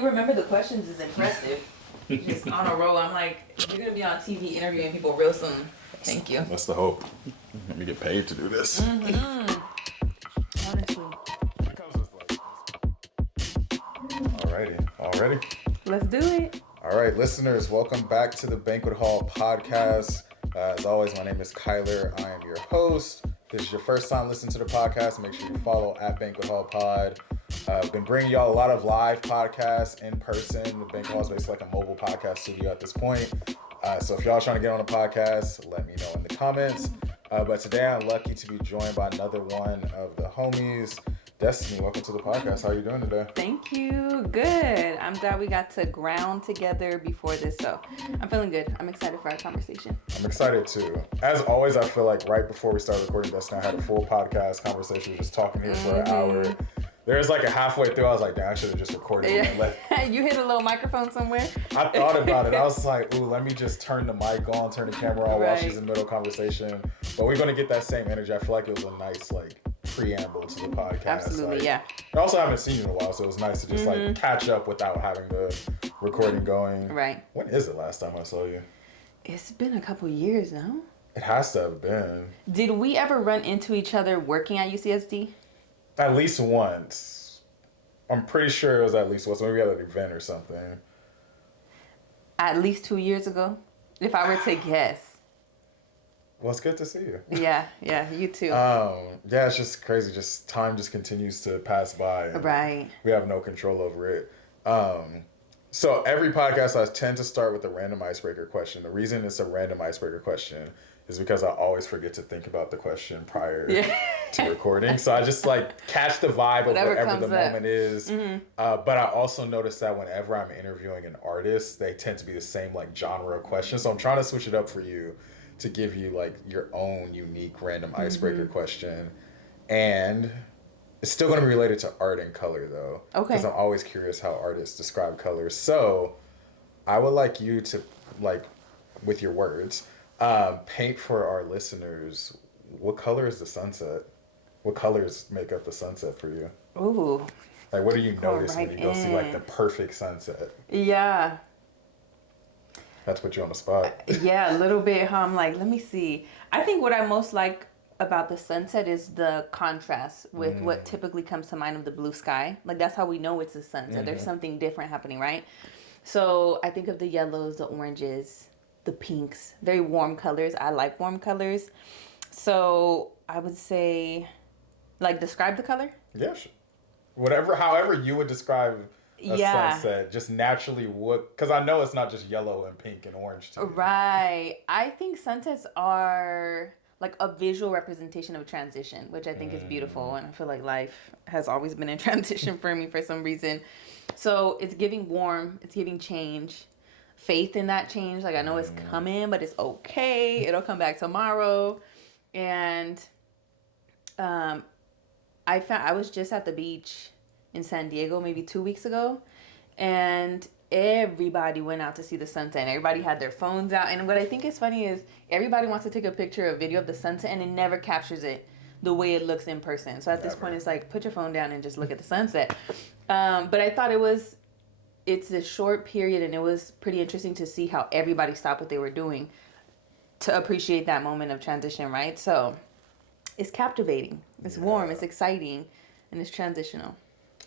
you remember the questions is impressive. Just on a roll. I'm like, you're going to be on TV interviewing people real soon. Thank you. That's the hope. Let me get paid to do this. Mm-hmm. Honestly. It comes with Alrighty. All ready? Let's do it. All right, listeners, welcome back to the Banquet Hall podcast. As always, my name is Kyler. I am your host. If this is your first time listening to the podcast, make sure you follow at Banquet Hall Pod. I've been bringing y'all a lot of live podcasts in person. The Banquet Hall is basically like a mobile podcast studio at this point. So if y'all trying to get on a podcast, let me know in the comments. But today I'm lucky to be joined by another one of the homies. Destiny, welcome to the podcast. How are you doing today? Thank you. Good. I'm glad we got to ground together before this, so I'm feeling good. I'm excited for our conversation. I'm excited too. As always, I feel like right before we started recording Destiny, I had a full podcast conversation, just talking here for an hour. There's like a halfway through, I was like, damn, I should have just recorded it. You hit a little microphone somewhere? I thought about it. I was like, ooh, let me just turn the mic on, turn the camera on while she's in the middle of conversation. But we're going to get that same energy. I feel like it was a nice like preamble to the podcast. Absolutely, like, yeah. I also haven't seen you in a while, so it was nice to just like catch up without having the recording going. Right. When is it last time I saw you? It's been a couple years now. It has to have been. Did we ever run into each other working at UCSD? At least once. I'm pretty sure it was at least once. Maybe at an event or something. At least 2 years ago, if I were to guess. Well, it's good to see you. Yeah, you too. Yeah, it's just crazy. Just time just continues to pass by. And right. We have no control over it. So every podcast I tend to start with a random icebreaker question. The reason it's a random icebreaker question is because I always forget to think about the question prior to recording. So I just like catch the vibe of whatever the moment is. But I also notice that whenever I'm interviewing an artist, they tend to be the same like genre of question. So I'm trying to switch it up for you to give you like your own unique random icebreaker question. And it's still going to be related to art and color though. Okay. Because I'm always curious how artists describe colors. So I would like you to, like, with your words, paint for our listeners, what color is the sunset? What colors make up the sunset for you? Ooh. Like, what do you notice when you go see, like, the perfect sunset? Yeah. That's put you on the spot. Yeah, a little bit. Huh? I'm like, let me see. I think what I most like about the sunset is the contrast with what typically comes to mind of the blue sky. Like, that's how we know it's a sunset. There's something different happening, right? So I think of the yellows, the oranges, the pinks, very warm colors. I like warm colors. So I would say, like, describe the color? Yes. However you would describe a sunset, just naturally would, because I know it's not just yellow and pink and orange to me. Right. I think sunsets are like a visual representation of transition, which I think is beautiful. And I feel like life has always been in transition for me for some reason. So it's giving warm, it's giving change, faith in that change. Like, I know it's coming, but it's okay. It'll come back tomorrow. And I was just at the beach in San Diego maybe 2 weeks ago, and everybody went out to see the sunset, and everybody had their phones out. And what I think is funny is everybody wants to take a picture or video of the sunset, and it never captures it the way it looks in person. So at this point, it's like, put your phone down and just look at the sunset. But I thought it's a short period, and it was pretty interesting to see how everybody stopped what they were doing to appreciate that moment of transition, right? So it's captivating, it's warm, it's exciting, and it's transitional.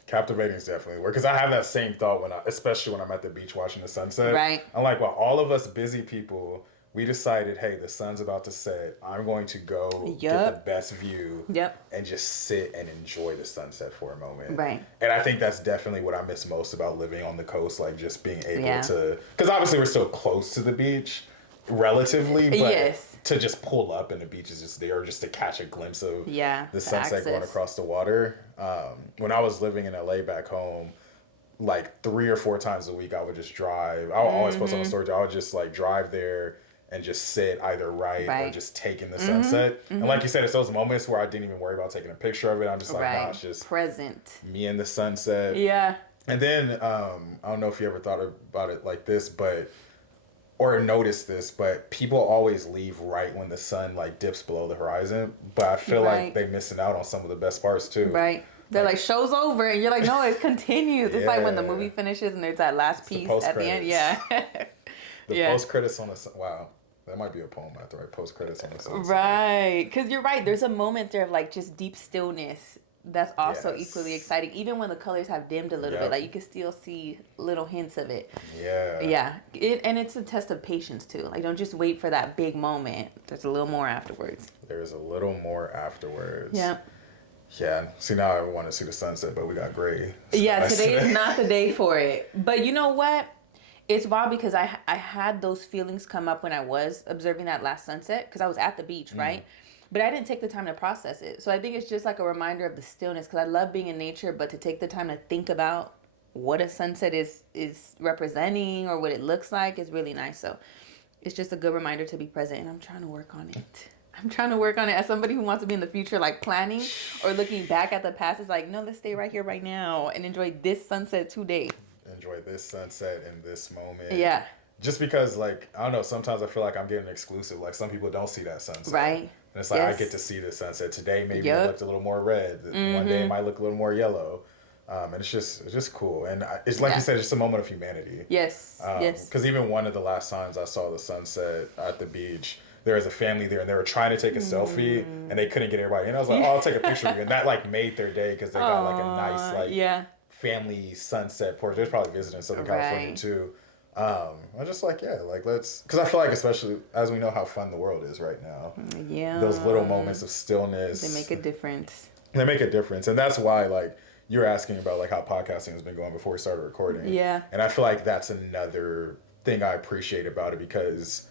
Captivating is definitely word, because I have that same thought especially when I'm at the beach watching the sunset. Right. I'm like, well, all of us busy people, we decided, hey, the sun's about to set. I'm going to go get the best view and just sit and enjoy the sunset for a moment. Right. And I think that's definitely what I miss most about living on the coast, like just being able to, because obviously we're still close to the beach, relatively, but to just pull up and the beach is just there, just to catch a glimpse of the sunset going across the water. When I was living in LA back home, like 3 or 4 times a week, I would just drive. I would always post on the story. I would just like drive there and just sit either or just take in the sunset. And like you said, it's those moments where I didn't even worry about taking a picture of it. I'm just like, nah, it's just present. Me and the sunset. Yeah. And then I don't know if you ever thought about it like this, or notice this, but people always leave right when the sun like dips below the horizon. But I feel like they're missing out on some of the best parts too. Right. They're like, show's over, and you're like, no, it continues. It's like when the Yeah. movie finishes and there's that last piece at the end. Yeah. The Yeah. post credits on the wow, that might be a poem I have to write. Post credits on the sunset. Right, because you're right. There's a moment there of like just deep stillness that's also Yes. equally exciting. Even when the colors have dimmed a little bit, Yep. like you can still see little hints of it. Yeah. Yeah, and it's a test of patience too. Like, don't just wait for that big moment. There's a little more afterwards. There's a little more afterwards. Yeah. Yeah. See, now I want to see the sunset, but we got gray. So Yeah, today is not the day for it. But you know what? It's wild because I had those feelings come up when I was observing that last sunset because I was at the beach, right? But I didn't take the time to process it. So I think it's just like a reminder of the stillness because I love being in nature, but to take the time to think about what a sunset is representing or what it looks like is really nice. So it's just a good reminder to be present, and I'm trying to work on it. I'm trying to work on it as somebody who wants to be in the future, like planning or looking back at the past. It's like, no, let's stay right here, right now, and enjoy this sunset today. Enjoy this sunset in this moment. Yeah. Just because, like, I don't know, sometimes I feel like I'm getting exclusive. Like, some people don't see that sunset. Right. And it's like, Yes. I get to see this sunset. Today, maybe Yep. it looked a little more red. One day it might look a little more yellow. And it's just cool. And it's like you said, just a moment of humanity. Yes. Yes. Because even one of the last times I saw the sunset at the beach, there was a family there and they were trying to take a selfie and they couldn't get everybody in. I was like, oh, I'll take a picture of you. And that like made their day because they got like a nice like family sunset portrait. There's probably visiting Southern California too. I'm just like, yeah, like let's, because I feel like especially as we know how fun the world is right now. Yeah. Those little moments of stillness. They make a difference. They make a difference. And that's why like you're asking about like how podcasting has been going before we started recording. Yeah. And I feel like that's another thing I appreciate about it because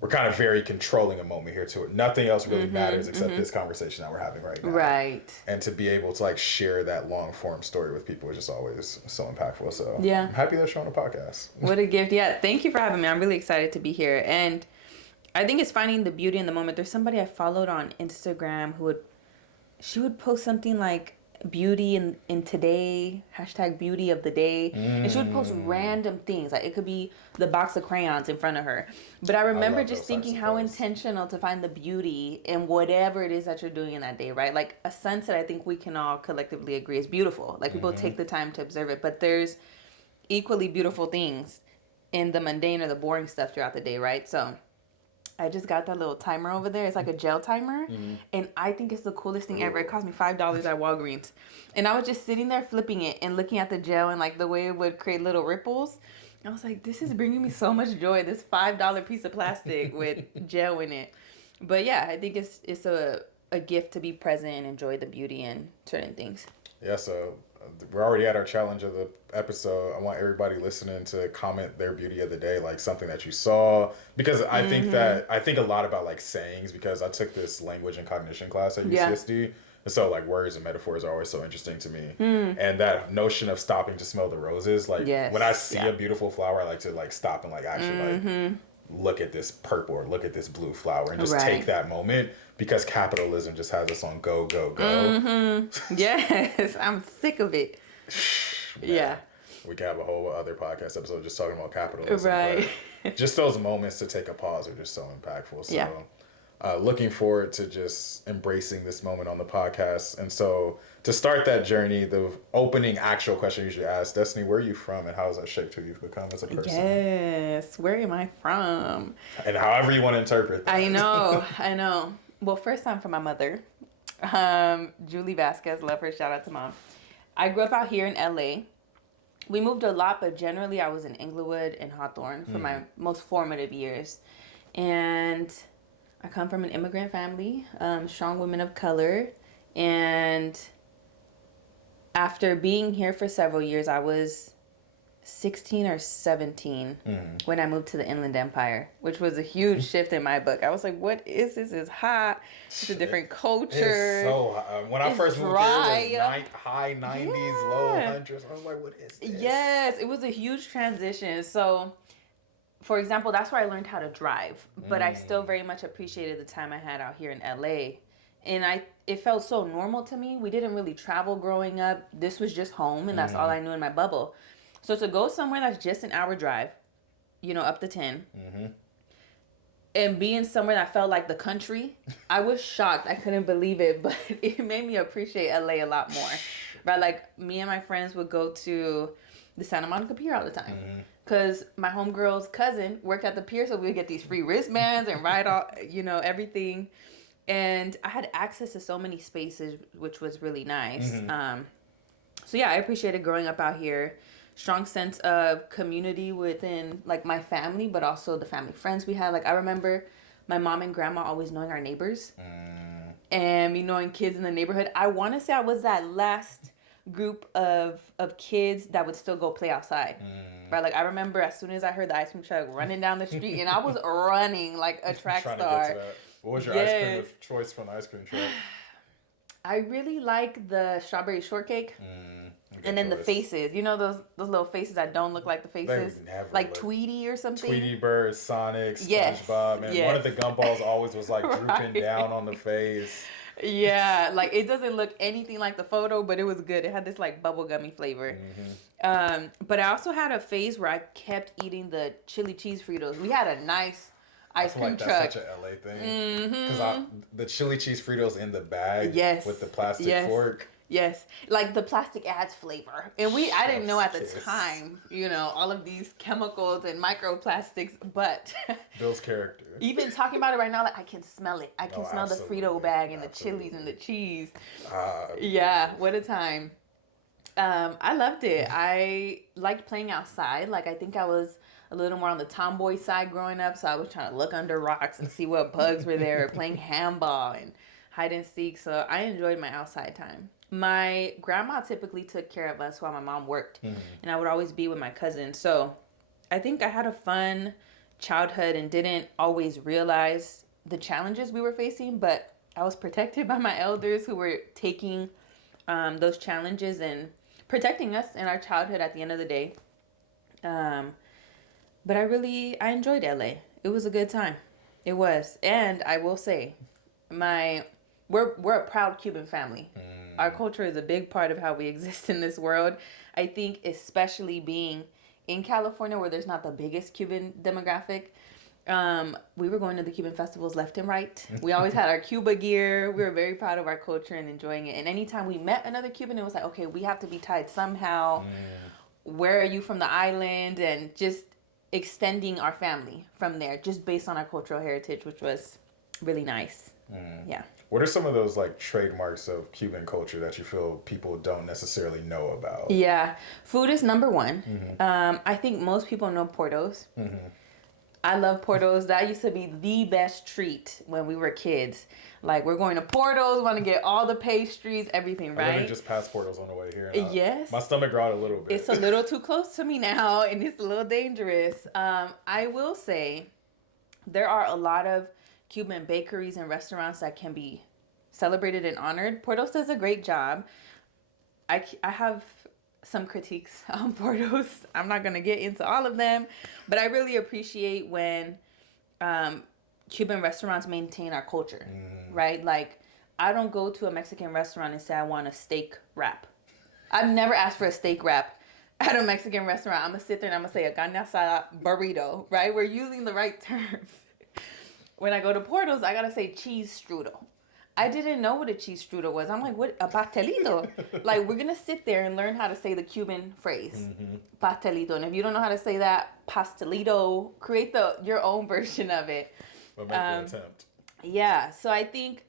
we're kind of very controlling a moment here to it. Nothing else really matters except this conversation that we're having right now. Right. And to be able to like share that long form story with people is just always so impactful. So yeah. I'm happy they're showing a podcast. What a gift. Yeah. Thank you for having me. I'm really excited to be here. And I think it's finding the beauty in the moment. There's somebody I followed on Instagram who she would post something like beauty in today, hashtag beauty of the day. And she would post random things. Like it could be the box of crayons in front of her. But I remember just thinking how intentional to find the beauty in whatever it is that you're doing in that day, right? Like a sunset, I think we can all collectively agree is beautiful. Like people take the time to observe it, but there's equally beautiful things in the mundane or the boring stuff throughout the day, right? So I just got that little timer over there. It's like a gel timer. And I think it's the coolest thing ever. It cost me $5 at Walgreens. And I was just sitting there flipping it and looking at the gel and like the way it would create little ripples. I was like, this is bringing me so much joy. This $5 piece of plastic with gel in it. But yeah, I think it's a gift to be present and enjoy the beauty in certain things. Yeah, so we're already at our challenge of the episode. I want everybody listening to comment their beauty of the day, like something that you saw. Because I think a lot about like sayings because I took this language and cognition class at UCSD. And so like words and metaphors are always so interesting to me. And that notion of stopping to smell the roses, like when I see a beautiful flower, I like to like stop and like actually like look at this purple or look at this blue flower and just take that moment because capitalism just has us on go, go, go. Yes, I'm sick of it. Man, yeah. We could have a whole other podcast episode just talking about capitalism. Right. But just those moments to take a pause are just so impactful. So looking forward to just embracing this moment on the podcast. And so to start that journey, the opening actual question you should ask, Destiny, where are you from and how has that shaped who you've become as a person? Yes. Where am I from? And however you want to interpret that. I know. Well, first I'm from my mother, Julie Vasquez. Love her. Shout out to mom. I grew up out here in LA. We moved a lot, but generally I was in Inglewood and Hawthorne for my most formative years. And I come from an immigrant family, strong women of color. And after being here for several years, I was 16 or 17 when I moved to the Inland Empire, which was a huge shift in my book. I was like, what is this? It's hot. It's a different culture. It's so hot. When I first moved here, it was high 90s, low 100s. I was like, what is this? Yes, it was a huge transition. So, for example, that's where I learned how to drive. But I still very much appreciated the time I had out here in LA. And it felt so normal to me. We didn't really travel growing up. This was just home, and that's all I knew in my bubble. So to go somewhere that's just an hour drive, up to 10, and being somewhere that felt like the country, I was shocked. I couldn't believe it, but it made me appreciate LA a lot more. Right? Like, me and my friends would go to the Santa Monica Pier all the time. Because my homegirl's cousin worked at the pier, so we would get these free wristbands and ride all, everything. And I had access to so many spaces, which was really nice. So yeah, I appreciated growing up out here. Strong sense of community within like my family, but also the family friends we had. Like, I remember my mom and grandma always knowing our neighbors, and me knowing kids in the neighborhood. I want to say I was that last group of kids that would still go play outside. Right? Like, I remember as soon as I heard the ice cream truck running down the street, and I was running like a track Trying star. to get to that. What was your ice cream of choice from the ice cream truck? I really like the strawberry shortcake. And then the faces, those little faces that don't look like the faces, like Tweety or something. Tweety Bird, Sonic, SpongeBob, and one of the gumballs always was like drooping down on the face. Yeah, like, it doesn't look anything like the photo, but it was good. It had this like bubblegummy flavor. But I also had a phase where I kept eating the chili cheese Fritos. We had a nice ice cream truck. That's such an LA thing. Because the chili cheese Fritos in the bag with the plastic fork. Yes, like the plastic adds flavor, and I didn't know at the time, all of these chemicals and microplastics, but Bill's character. Even talking about it right now, like, I can smell it. I can smell the Frito bag and the chilies and the cheese. Yeah, what a time. I loved it. I liked playing outside. Like, I think I was a little more on the tomboy side growing up, so I was trying to look under rocks and see what bugs were there, playing handball and hide and seek. So I enjoyed my outside time. My grandma typically took care of us while my mom worked, and I would always be with my cousins. So I think I had a fun childhood and didn't always realize the challenges we were facing, but I was protected by my elders who were taking those challenges and protecting us in our childhood at the end of the day. But I enjoyed LA. It was a good time. It was. And I will say, we're a proud Cuban family. Our culture is a big part of how we exist in this world. I think especially being in California, where there's not the biggest Cuban demographic, we were going to the Cuban festivals left and right. We always had our Cuba gear. We were very proud of our culture and enjoying it. And anytime we met another Cuban, it was like, okay, we have to be tied somehow. Where are you from the island? And just extending our family from there, just based on our cultural heritage, which was really nice. Yeah. What are some of those like trademarks of Cuban culture that you feel people don't necessarily know about? Yeah, food is number one. I think most people know Portos. I love Portos. That used to be the best treat when we were kids. Like, we're going to Portos, want to get all the pastries, everything, right? I literally just passed Portos on the way here. Yes. My stomach growled a little bit. It's a little too close to me now, and it's a little dangerous. I will say there are a lot of Cuban bakeries and restaurants that can be celebrated and honored. Portos does a great job. I have some critiques on Portos. I'm not going to get into all of them, but I really appreciate when Cuban restaurants maintain our culture, right? Like, I don't go to a Mexican restaurant and say I want a steak wrap. I've never asked for a steak wrap at a Mexican restaurant. I'm going to sit there and I'm going to say a carne asada burrito, right? We're using the right terms. When I go to Portos, I got to say cheese strudel. I didn't know what a cheese strudel was. I'm like, what? A pastelito? Like, we're going to sit there and learn how to say the Cuban phrase, pastelito. And if you don't know how to say that, pastelito, create your own version of it. But make an attempt. Yeah. So I think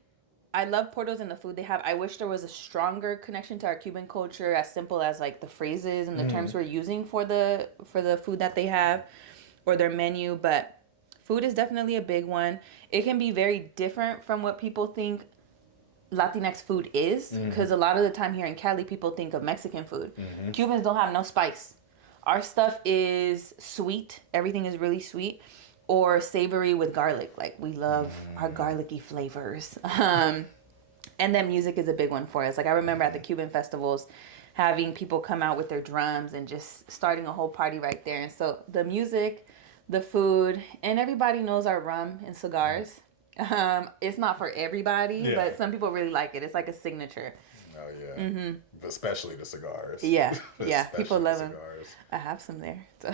I love Portos and the food they have. I wish there was a stronger connection to our Cuban culture, as simple as like the phrases and the terms we're using for the food that they have or their menu. But food is definitely a big one. It can be very different from what people think Latinx food is, because a lot of the time here in Cali, people think of Mexican food. Cubans don't have no spice. Our stuff is sweet. Everything is really sweet, or savory with garlic. Like, we love our garlicky flavors. And then music is a big one for us. Like, I remember at the Cuban festivals having people come out with their drums and just starting a whole party right there. And so the music, the food, and everybody knows our rum and cigars. It's not for everybody, but some people really like it. It's like a signature. Oh yeah, especially the cigars. Yeah, yeah, people Especially the love them. cigars. I have some there. So.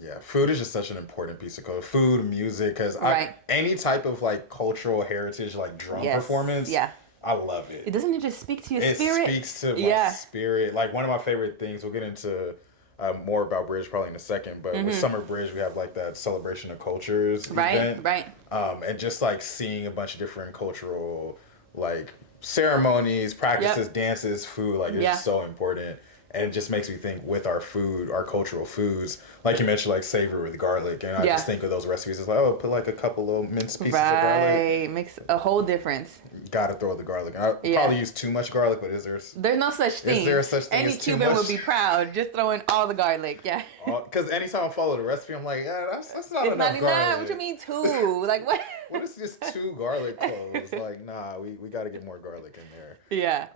Yeah, food is just such an important piece of culture. Food, music, because Right. any type of like cultural heritage, like drum Yes. performance, Yeah. I love it. Doesn't it just speak to your It spirit? speaks to my Yeah. spirit. Like one of my favorite things. We'll get into more about Bridge probably in a second, but with Summer Bridge, we have like that celebration of cultures event, Right. and just like seeing a bunch of different cultural like ceremonies, practices, dances, food. Like it's just so important. And it just makes me think with our food, our cultural foods, like you mentioned, like savory with garlic. And I just think of those recipes as like, oh, put like a couple little minced pieces of garlic. Right. Makes a whole difference. Gotta throw the garlic. I probably use too much garlic, but is there... There's no such thing. Is there such thing Any as too Cuban much? would be proud just throwing all the garlic. Yeah. Because anytime I follow the recipe, I'm like, yeah, that's not It's enough not garlic. enough. What you mean two? Like what? What is just 2 garlic cloves? Like, nah, we got to get more garlic in there. Yeah.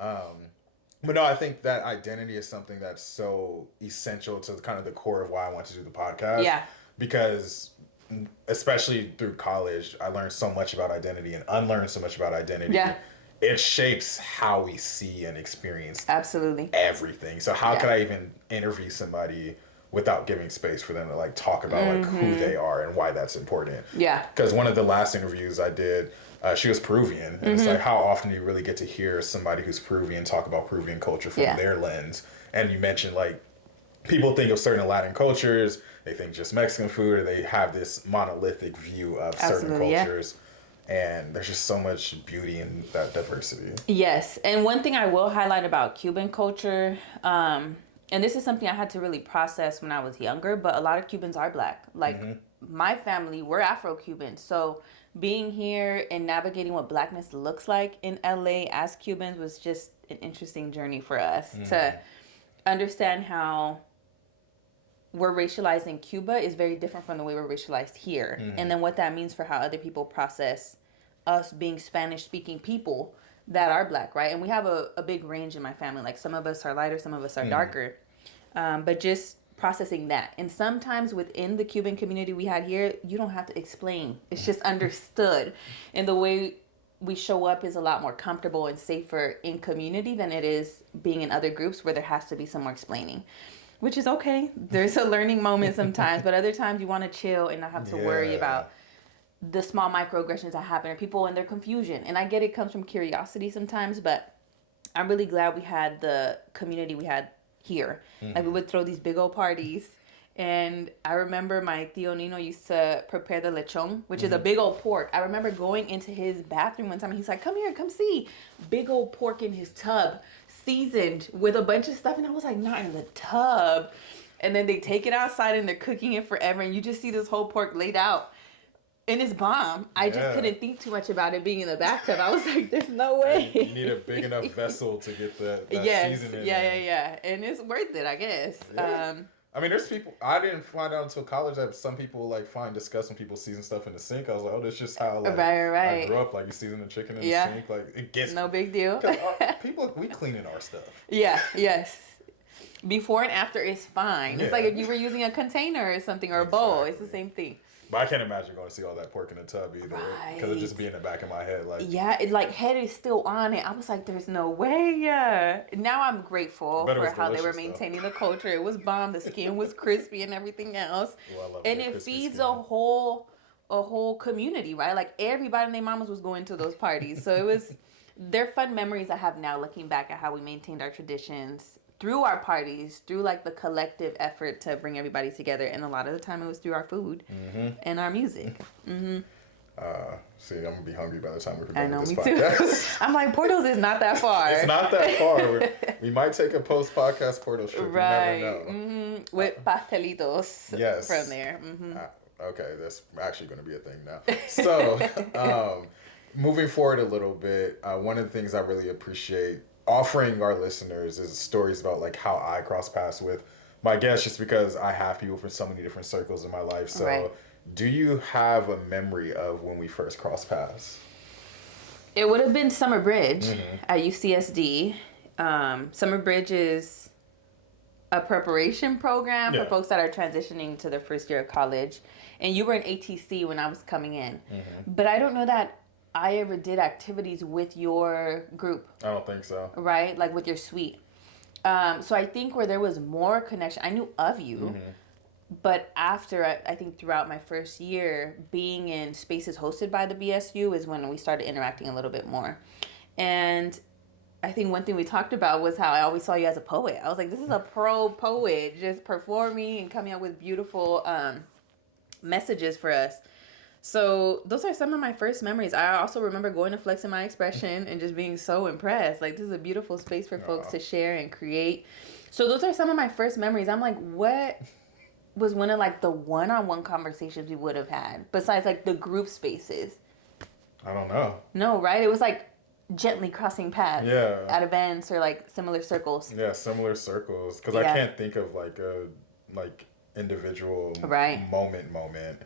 But no, I think that identity is something that's so essential to kind of the core of why I want to do the podcast. Yeah. Because especially through college, I learned so much about identity and unlearned so much about identity. Yeah. It shapes how we see and experience Absolutely everything. So how could I even interview somebody without giving space for them to like talk about like who they are and why that's important? Yeah. Because one of the last interviews I did, she was Peruvian, and it's like how often do you really get to hear somebody who's Peruvian talk about Peruvian culture from their lens? And you mentioned like people think of certain Latin cultures, they think just Mexican food, or they have this monolithic view of certain cultures. And there's just so much beauty in that diversity. Yes. And one thing I will highlight about Cuban culture, and this is something I had to really process when I was younger, but a lot of Cubans are Black. Like my family, we're Afro-Cuban. So being here and navigating what Blackness looks like in LA as Cubans was just an interesting journey for us to understand how we're racialized in Cuba is very different from the way we're racialized here. And then what that means for how other people process us being Spanish speaking people that are Black, right? And we have a big range in my family. Like some of us are lighter, some of us are darker. But just processing that. And sometimes within the Cuban community we had here, you don't have to explain. It's just understood. And the way we show up is a lot more comfortable and safer in community than it is being in other groups where there has to be some more explaining. Which is okay. There's a learning moment sometimes, but other times you want to chill and not have to worry about the small microaggressions that happen or people and their confusion. And I get it comes from curiosity sometimes, but I'm really glad we had the community we had here. Like we would throw these big old parties. And I remember my tío Nino used to prepare the lechon, which is a big old pork. I remember going into his bathroom one time and he's like, come here, come see. Big old pork in his tub, seasoned with a bunch of stuff. And I was like, not in the tub. And then they take it outside and they're cooking it forever. And you just see this whole pork laid out. And it's bomb. I just couldn't think too much about it being in the bathtub. I was like, there's no way. You need a big enough vessel to get that seasoning. Yeah. And it's worth it, I guess. Yeah. I mean, there's people, I didn't find out until college that some people like find disgust when people season stuff in the sink. I was like, oh, that's just how like right. I grew up. Like you season the chicken in the sink. Like it gets no big deal. People, we cleaning our stuff. Yes. Before and after is fine. It's like if you were using a container or something or a bowl. It's the same thing. But I can't imagine going to see all that pork in the tub either. Because it just be in the back of my head. Like it like head is still on it. I was like, there's no way. Now I'm grateful for how they were maintaining the culture. It was bomb. The skin was crispy and everything else. Well, and it feeds a whole community, right? Like everybody and their mamas was going to those parties. So it was, they're fun memories I have now looking back at how we maintained our traditions through our parties, through like the collective effort to bring everybody together. And a lot of the time it was through our food and our music. See, I'm going to be hungry by the time we're done with this podcast. Too. I'm like, Portos is not that far. It's not that far. We might take a post-podcast Portos trip. Right. You never know. With pastelitos from there. Okay, that's actually going to be a thing now. So, moving forward a little bit, one of the things I really appreciate offering our listeners is stories about like how I cross paths with my guests, just because I have people from so many different circles in my life. So do you have a memory of when we first crossed paths? It would have been Summer Bridge at UCSD. Summer Bridge is a preparation program for folks that are transitioning to their first year of college. And you were in ATC when I was coming in. But I don't know that I ever did activities with your group, I don't think so. right? Like with your suite. So I think where there was more connection, I knew of you, but after I think throughout my first year, being in spaces hosted by the BSU is when we started interacting a little bit more. And I think one thing we talked about was how I always saw you as a poet. I was like, this is a pro poet, just performing and coming up with beautiful messages for us. So those are some of my first memories. I also remember going to Flex in My Expression and just being so impressed. Like, this is a beautiful space for folks to share and create. So those are some of my first memories. I'm like, what was one of like the one-on-one conversations we would have had besides like the group spaces? I don't know. No, right? It was like gently crossing paths at events or like similar circles. Yeah, similar circles. Because I can't think of like a individual moment.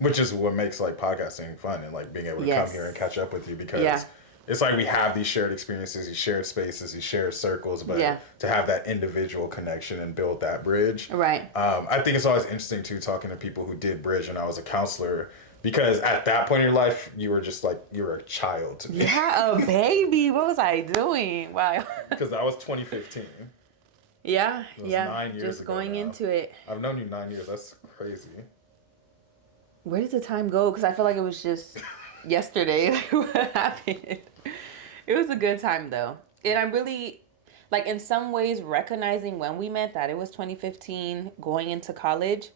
Which is what makes like podcasting fun and like being able to come here and catch up with you, because it's like we have these shared experiences, these shared spaces, these shared circles, but to have that individual connection and build that bridge. Right. I think it's always interesting too, talking to people who did bridge when I was a counselor, because at that point in your life, you were just like, you were a child to me. Yeah, a baby. What was I doing? Wow. Because that was 2015. Yeah, it was 9 years just ago going now. into it. I've known you 9 years. That's crazy. Where did the time go? Because I feel like it was just yesterday. What happened? It was a good time though. And I'm really, like, in some ways recognizing when we met, that it was 2015, going into college.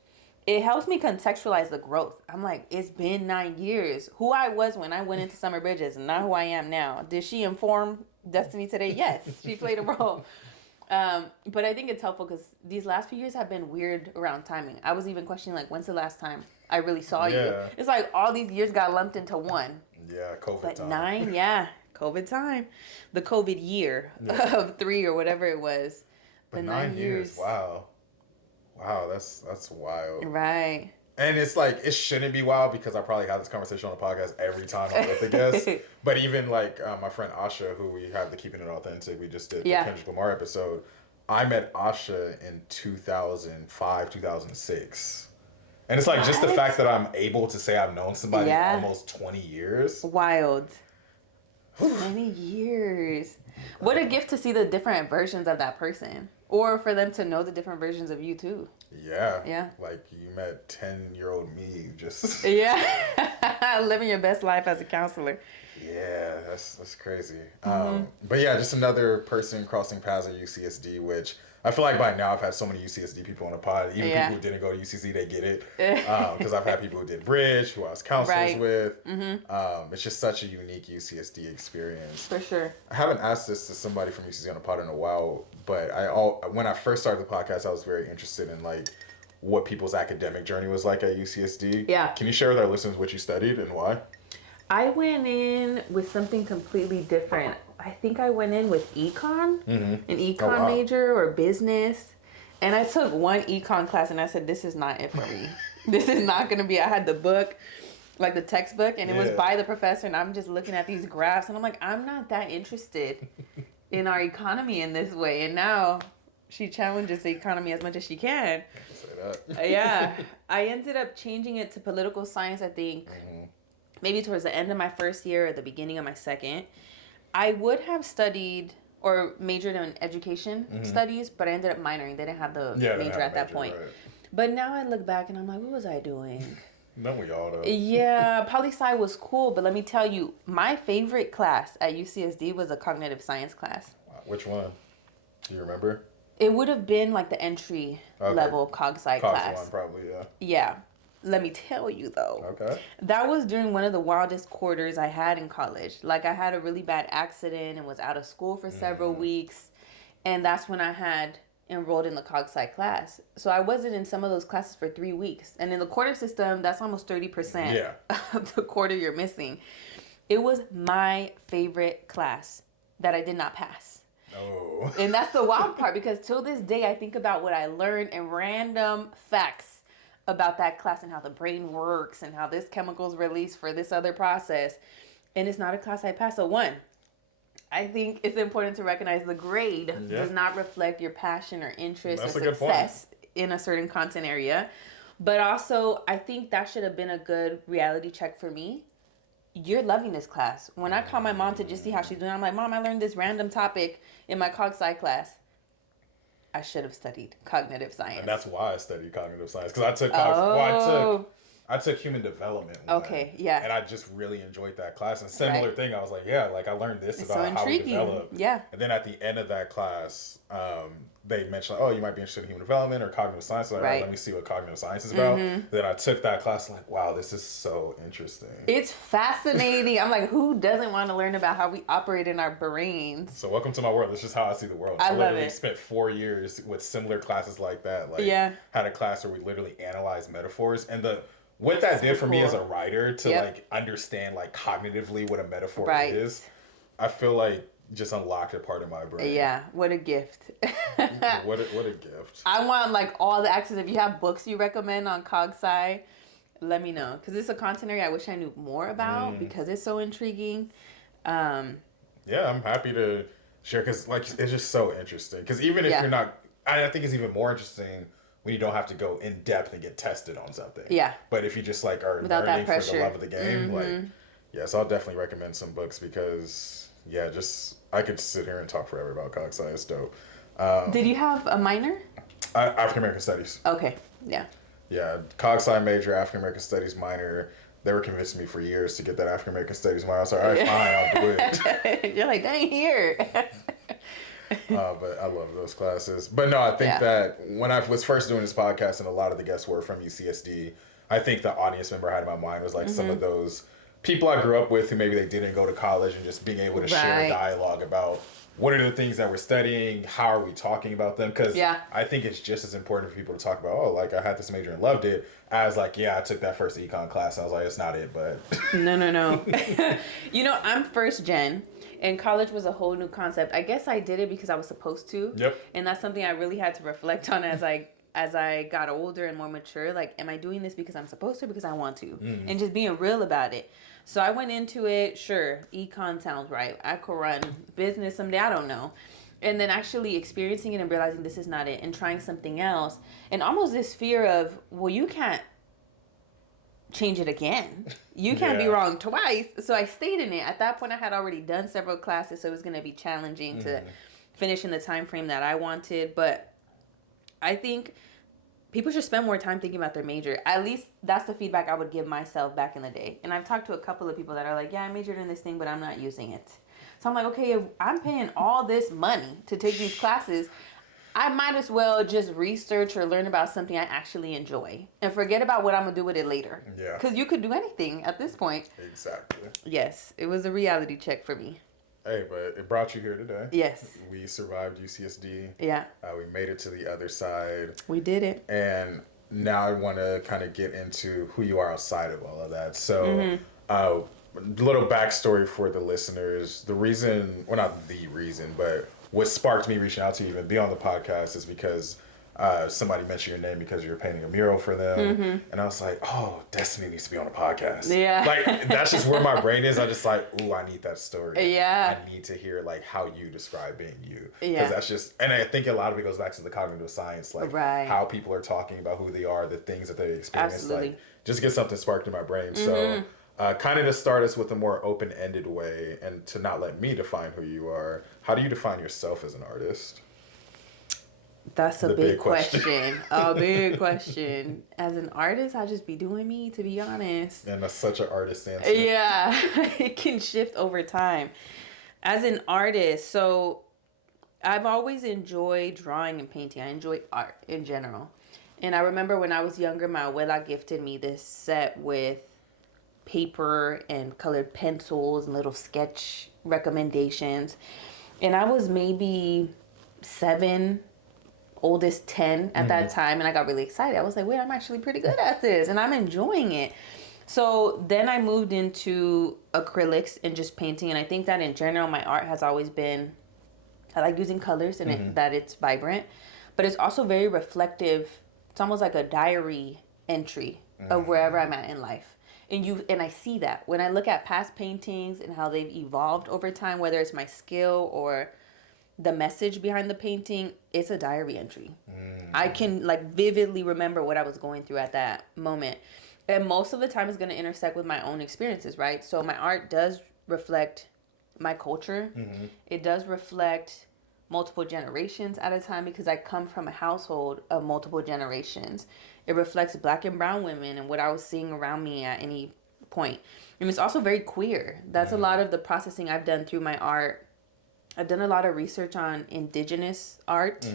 It helps me contextualize the growth. I'm like, it's been 9 years. Who I was when I went into Summer Bridges and not who I am now. Did she inform Destiny today? Yes, she played a role. But I think it's helpful because these last few years have been weird around timing. I was even questioning, like, when's the last time I really saw you? It's like all these years got lumped into one. Yeah, COVID but time. 9, COVID time. The COVID year of 3 or whatever it was. But 9 years. Wow, that's wild. Right. And it's like, it shouldn't be wild because I probably have this conversation on the podcast every time I'm with a guest. But even like my friend Asha, who we have the Keeping It Authentic, we just did the Kendrick Lamar episode. I met Asha in 2005, 2006. And it's like just the fact that I'm able to say I've known somebody almost 20 years. Wild. 20 years. What a gift to see the different versions of that person. Or for them to know the different versions of you too. Yeah. Like you met 10-year-old me just. Living your best life as a counselor. Yeah, that's crazy. But yeah, just another person crossing paths at UCSD, which I feel like by now I've had so many UCSD people on the pod. Even people who didn't go to UCSD, they get it. Because I've had people who did Bridge, who I was counselors with. It's just such a unique UCSD experience. For sure. I haven't asked this to somebody from UCSD on the pod in a while, but when I first started the podcast, I was very interested in like what people's academic journey was like at UCSD. Yeah. Can you share with our listeners what you studied and why? I went in with something completely different. I think I went in with econ, an econ major or business. And I took one econ class and I said, this is not it for me. This is not going to be, I had the book, like the textbook, and it was by the professor. And I'm just looking at these graphs and I'm like, I'm not that interested in our economy in this way. And now she challenges the economy as much as she can. Say that. Yeah. I ended up changing it to political science, I think. Maybe towards the end of my first year or the beginning of my second. I would have studied or majored in education studies, but I ended up minoring. They didn't have the major at that point. Right. But now I look back and I'm like, what was I doing? Don't we all though? Yeah, poli-sci was cool, but let me tell you, my favorite class at UCSD was a cognitive science class. Which one? Do you remember? It would have been like the entry level cog-sci class. One, probably, yeah. Yeah. Let me tell you though. Okay. That was during one of the wildest quarters I had in college. Like I had a really bad accident and was out of school for several weeks. And that's when I had enrolled in the cog-sci class. So I wasn't in some of those classes for 3 weeks. And in the quarter system, that's almost 30% of the quarter you're missing. It was my favorite class that I did not pass. Oh. And that's the wild part because till this day, I think about what I learned and random facts about that class and how the brain works and how this chemical is released for this other process. And it's not a class I passed. So one, I think it's important to recognize the grade does not reflect your passion or interest or success in a certain content area. But also, I think that should have been a good reality check for me you're loving this class. When I call my mom to just see how she's doing, I'm like, Mom, I learned this random topic in my cog sci class. I should have studied cognitive science. And that's why I studied cognitive science. Because I took I took human development one. Okay, yeah. And I just really enjoyed that class. And similar thing, I was like, yeah, like I learned this about so how we develop. Yeah. And then at the end of that class, they mentioned, like, oh, you might be interested in human development or cognitive science. So like, all right, let me see what cognitive science is about. Then I took that class, like, wow, this is so interesting. It's fascinating. I'm like, who doesn't want to learn about how we operate in our brains? So welcome to my world. This is how I see the world. I literally spent 4 years with similar classes like that. Like, had a class where we literally analyzed metaphors. And what that did for me as a writer to like understand like cognitively what a metaphor is, I feel like just unlocked a part of my brain. Yeah, what a gift. what a gift. I want like all the access. If you have books you recommend on cog sci, let me know, because it's a content area I wish I knew more about because it's so intriguing. Yeah, I'm happy to share, because like it's just so interesting. Because even if you're not, I think it's even more interesting when you don't have to go in depth and get tested on something. Yeah. But if you just like are without learning that for the love of the game, like, so I'll definitely recommend some books, because just I could sit here and talk forever about cog sci. It's dope. Did you have a minor? African American Studies. Okay. Yeah. Yeah, cog sci major, African American Studies minor. They were convincing me for years to get that African American Studies minor. I was like, all right, fine, I'll do it. You're like, dang, here. But I love those classes. But no, I think that when I was first doing this podcast and a lot of the guests were from UCSD, I think the audience member I had in my mind was like some of those people I grew up with who maybe they didn't go to college, and just being able to share dialogue about what are the things that we're studying, how are we talking about them? Because I think it's just as important for people to talk about, oh, like I had this major and loved it, as like, I took that first econ class and I was like, it's not it, but. No. You know, I'm first gen. And college was a whole new concept. I guess I did it because I was supposed to. Yep. And that's something I really had to reflect on as I got older and more mature. Like, am I doing this because I'm supposed to or because I want to? And just being real about it. So I went into it, sure, econ sounds right. I could run business someday, I don't know. And then actually experiencing it and realizing this is not it and trying something else. And almost this fear of, well, you can't change it again. You can't be wrong twice. So I stayed in it. At that point, I had already done several classes, so it was going to be challenging to finish in the time frame that I wanted. But I think people should spend more time thinking about their major. At least that's the feedback I would give myself back in the day. And I've talked to a couple of people that are like, yeah, I majored in this thing, but I'm not using it. So I'm like, okay, if I'm paying all this money to take these classes, I might as well just research or learn about something I actually enjoy and forget about what I'm going to do with it later. Yeah. Because you could do anything at this point. Exactly. Yes. It was a reality check for me. Hey, but it brought you here today. Yes. We survived UCSD. Yeah. We made it to the other side. We did it. And now I want to kind of get into who you are outside of all of that. So, a little backstory for the listeners. The reason, well, not the reason, but what sparked me reaching out to you even be on the podcast is because somebody mentioned your name because you were painting a mural for them. And I was like, oh, Destiny needs to be on a podcast. Yeah. Like, that's just where my brain is. I'm just like, ooh, I need that story. Yeah. I need to hear, like, how you describe being you. Because that's just, and I think a lot of it goes back to the cognitive science, like, how people are talking about who they are, the things that they experience. Absolutely. Like, just get something sparked in my brain. So, kind of to start us with a more open-ended way and to not let me define who you are, how do you define yourself as an artist? That's a big question. A big question. As an artist, I just be doing me, to be honest. And that's such an artist answer. Yeah. It can shift over time. As an artist, so I've always enjoyed drawing and painting. I enjoy art in general. And I remember when I was younger, my abuela gifted me this set with paper and colored pencils and little sketch recommendations. And I was maybe 7, oldest 10 at that time, and I got really excited. I was like, wait, I'm actually pretty good at this and I'm enjoying it. So then I moved into acrylics and just painting, and I think that in general my art has always been, I like using colors and that it's vibrant, but it's also very reflective. It's almost like a diary entry of wherever I'm at in life. And I see that when I look at past paintings and how they've evolved over time, whether it's my skill or the message behind the painting, it's a diary entry. I can like vividly remember what I was going through at that moment. And most of the time it's going to intersect with my own experiences, right? So my art does reflect my culture. Mm-hmm. It does reflect multiple generations at a time because I come from a household of multiple generations. It reflects black and brown women and what I was seeing around me at any point. And it's also very queer. That's a lot of the processing I've done through my art. I've done a lot of research on indigenous art,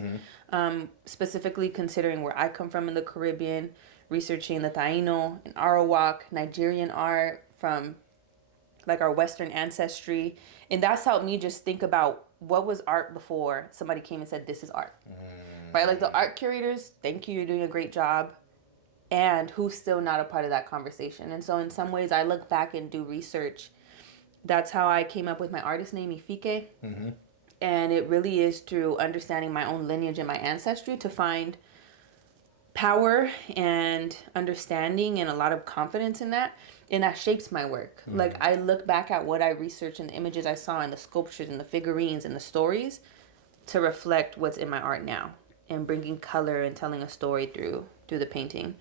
specifically considering where I come from in the Caribbean, researching the Taino and Arawak, Nigerian art from like our Western ancestry. And that's helped me just think about what was art before somebody came and said, this is art. Right? Like the art curators, thank you, you're doing a great job. And who's still not a part of that conversation. And so in some ways I look back and do research. That's how I came up with my artist name, Ifike. And it really is through understanding my own lineage and my ancestry to find power and understanding and a lot of confidence in that. And that shapes my work. Like I look back at what I researched and the images I saw and the sculptures and the figurines and the stories to reflect what's in my art now and bringing color and telling a story through the painting.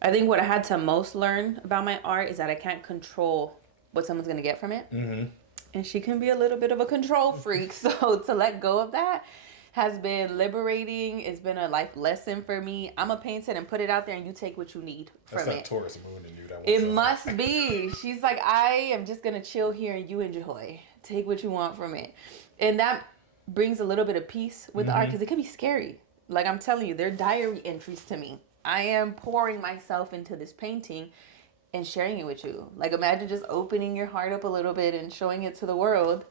I think what I had to most learn about my art is that I can't control what someone's going to get from it. And she can be a little bit of a control freak. So to let go of that has been liberating. It's been a life lesson for me. I'm a paint it and put it out there and you take what you need from it. That's that Taurus moon in you. That it must be. She's like, I am just going to chill here and you enjoy. Take what you want from it. And that brings a little bit of peace with the art because it can be scary. Like I'm telling you, they're diary entries to me. I am pouring myself into this painting and sharing it with you. Like imagine just opening your heart up a little bit and showing it to the world.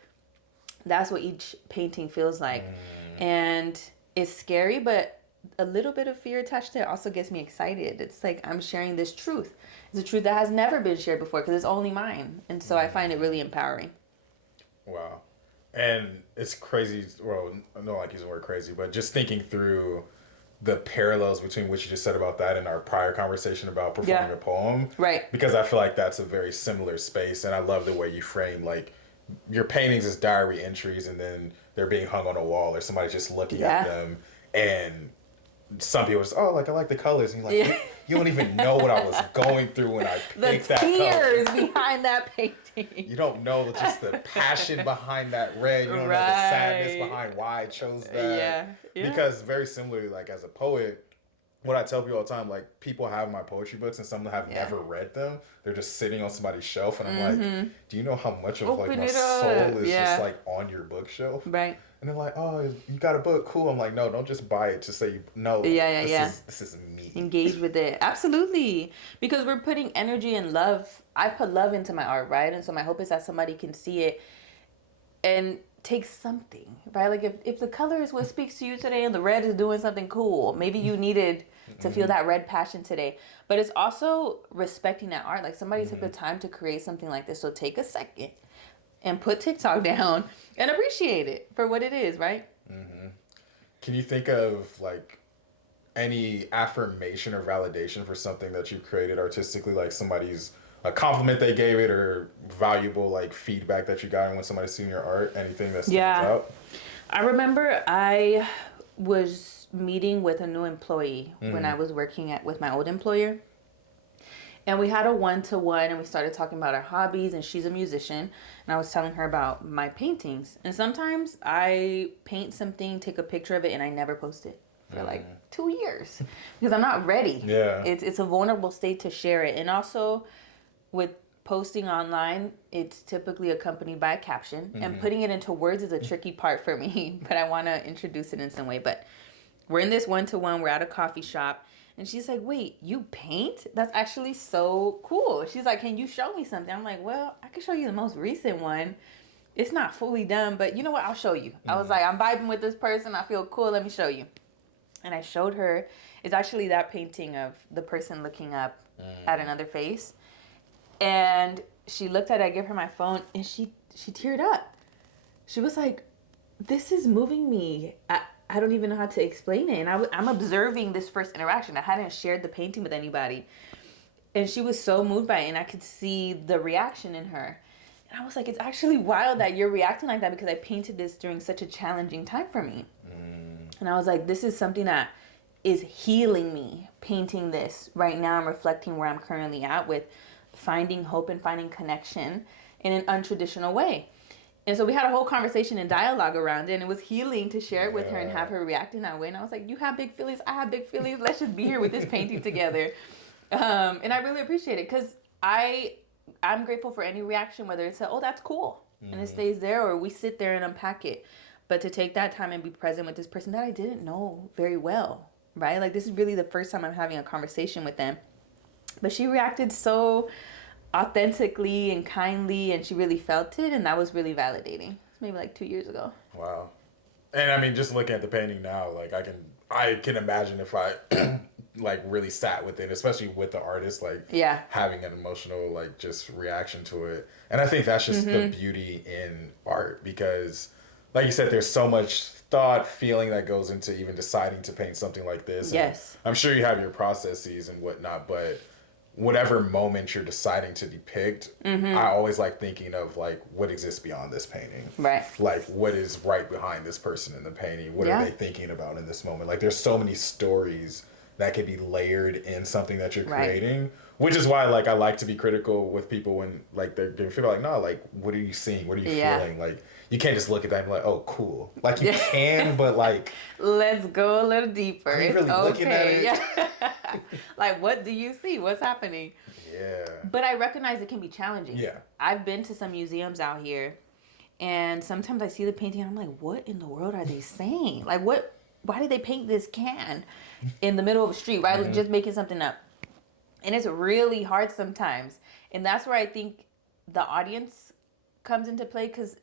That's what each painting feels like. And it's scary, but a little bit of fear attached to it also gets me excited. It's like I'm sharing this truth. It's a truth that has never been shared before because it's only mine. And so I find it really empowering. Wow. And it's crazy. Well, I don't like using the word crazy, but just thinking through the parallels between what you just said about that and our prior conversation about performing a poem. Right. Because I feel like that's a very similar space. And I love the way you frame like your paintings as diary entries and then they're being hung on a wall or somebody's just looking at them. And some people just, oh, like I like the colors. And you're like, you don't even know what I was going through when I picked that color. The tears behind that painting. You don't know just the passion behind that red. You don't know the sadness behind why I chose that. Yeah. Because very similarly, like as a poet, what I tell people all the time, like people have my poetry books and some have never read them. They're just sitting on somebody's shelf and I'm like, do you know how much of like my soul is just like on your bookshelf? Right. And they're like, oh, you got a book? Cool. I'm like, no, don't just buy it to say, no, this is me. Engage with it. Absolutely. Because we're putting energy and love. I put love into my art, right? And so my hope is that somebody can see it and take something, right? Like if the color is what speaks to you today and the red is doing something cool, maybe you needed to feel that red passion today. But it's also respecting that art. Like somebody took the time to create something like this. So take a second and put TikTok down and appreciate it for what it is, right? Can you think of like any affirmation or validation for something that you created artistically, like somebody's a compliment they gave it or valuable like feedback that you got when somebody's seen your art? Anything that stands out? I remember I was meeting with a new employee when I was working with my old employer. And we had a one-to-one and we started talking about our hobbies and she's a musician and I was telling her about my paintings. And sometimes I paint something, take a picture of it and I never post it for like 2 years because I'm not ready. Yeah. It's a vulnerable state to share it. And also with posting online, it's typically accompanied by a caption and putting it into words is a tricky part for me, but I want to introduce it in some way. But we're in this one-to-one, we're at a coffee shop. And she's like, wait, you paint? That's actually so cool. She's like, can you show me something? I'm like, well, I can show you the most recent one. It's not fully done, but you know what? I'll show you. I was like, I'm vibing with this person. I feel cool. Let me show you. And I showed her. It's actually that painting of the person looking up at another face. And she looked at it. I gave her my phone and she teared up. She was like, this is moving me. I don't even know how to explain it. And I'm observing this first interaction. I hadn't shared the painting with anybody. And she was so moved by it. And I could see the reaction in her. And I was like, it's actually wild that you're reacting like that because I painted this during such a challenging time for me. And I was like, this is something that is healing me painting this right now, I'm reflecting where I'm currently at with finding hope and finding connection in an untraditional way. And so we had a whole conversation and dialogue around it, and it was healing to share it with her and have her react in that way. And I was like, you have big feelings, I have big feelings, let's just be here with this painting together. And I really appreciate it, because I'm grateful for any reaction, whether it's a, oh, that's cool, and it stays there, or we sit there and unpack it. But to take that time and be present with this person that I didn't know very well, right? Like, this is really the first time I'm having a conversation with them. But she reacted so authentically and kindly, and she really felt it, and that was really validating. It's maybe like 2 years ago. Wow. And I mean, just looking at the painting now, like I can imagine if I like really sat with it, especially with the artist, like having an emotional like just reaction to it. And I think that's just the beauty in art, because like you said, there's so much thought, feeling that goes into even deciding to paint something like this. Yes. And I'm sure you have your processes and whatnot, but whatever moment you're deciding to depict, I always like thinking of like what exists beyond this painting. Right. Like what is right behind this person in the painting? What are they thinking about in this moment? Like there's so many stories that can be layered in something that you're creating. Which is why like I like to be critical with people when like they're getting feedback, like, no, like what are you seeing? What are you feeling? Like you can't just look at that and be like, oh, cool. Like you can, but like let's go a little deeper. Are you really looking at it? Yeah. Like, what do you see? What's happening? Yeah. But I recognize it can be challenging. Yeah. I've been to some museums out here, and sometimes I see the painting and I'm like, what in the world are they saying? Like, why did they paint this can in the middle of a street, right? Like, just making something up. And it's really hard sometimes. And that's where I think the audience comes into play, because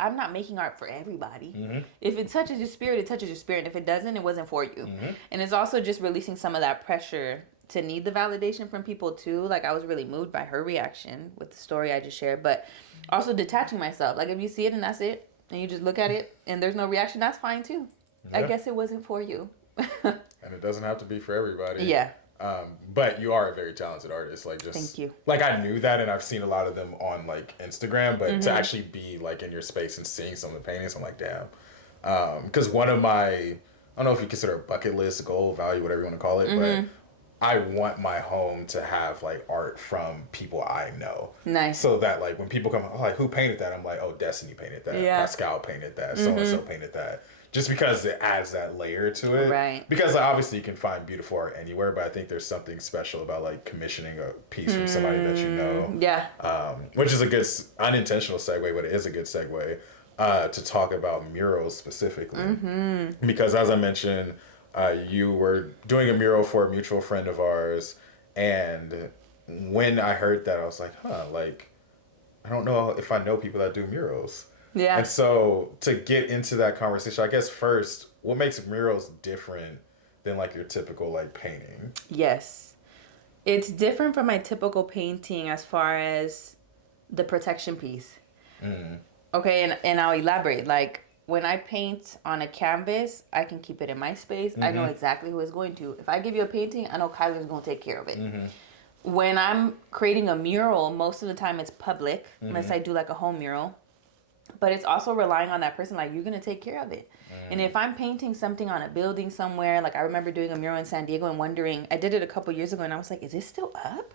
I'm not making art for everybody. If it touches your spirit, it touches your spirit. If it doesn't, it wasn't for you. And it's also just releasing some of that pressure to need the validation from people too. Like, I was really moved by her reaction with the story I just shared, but also detaching myself. Like, if you see it and that's it, and you just look at it and there's no reaction, that's fine too. I guess it wasn't for you. And it doesn't have to be for everybody. Yeah. But you are a very talented artist. Like, just thank you. Like, I knew that, and I've seen a lot of them on like Instagram, but to actually be like in your space and seeing some of the paintings, I'm like, damn. Because one of my, I don't know if you consider a bucket list, goal, value, whatever you want to call it, but I want my home to have like art from people I know. Nice. So that like when people come, oh, like, who painted that? I'm like, oh, Destiny painted that. Yeah. Pascal painted that. So and so painted that. Just because it adds that layer to it. Right. Because like, obviously you can find beautiful art anywhere, but I think there's something special about like commissioning a piece from somebody that you know. Yeah. Which is a good unintentional segue, but it is a good segue to talk about murals specifically. Because as I mentioned, you were doing a mural for a mutual friend of ours, and when I heard that, I was like, like, I don't know if I know people that do murals. Yeah. And so to get into that conversation, I guess first, what makes murals different than like your typical like painting? Yes. It's different from my typical painting as far as the protection piece. Okay, and I'll elaborate. Like, when I paint on a canvas, I can keep it in my space. I know exactly who it's going to. If I give you a painting, I know Kyler's going to take care of it. When I'm creating a mural, most of the time it's public, unless I do like a home mural. But it's also relying on that person, like, you're going to take care of it. And if I'm painting something on a building somewhere, like I remember doing a mural in San Diego and wondering, I did it a couple years ago and I was like, is this still up?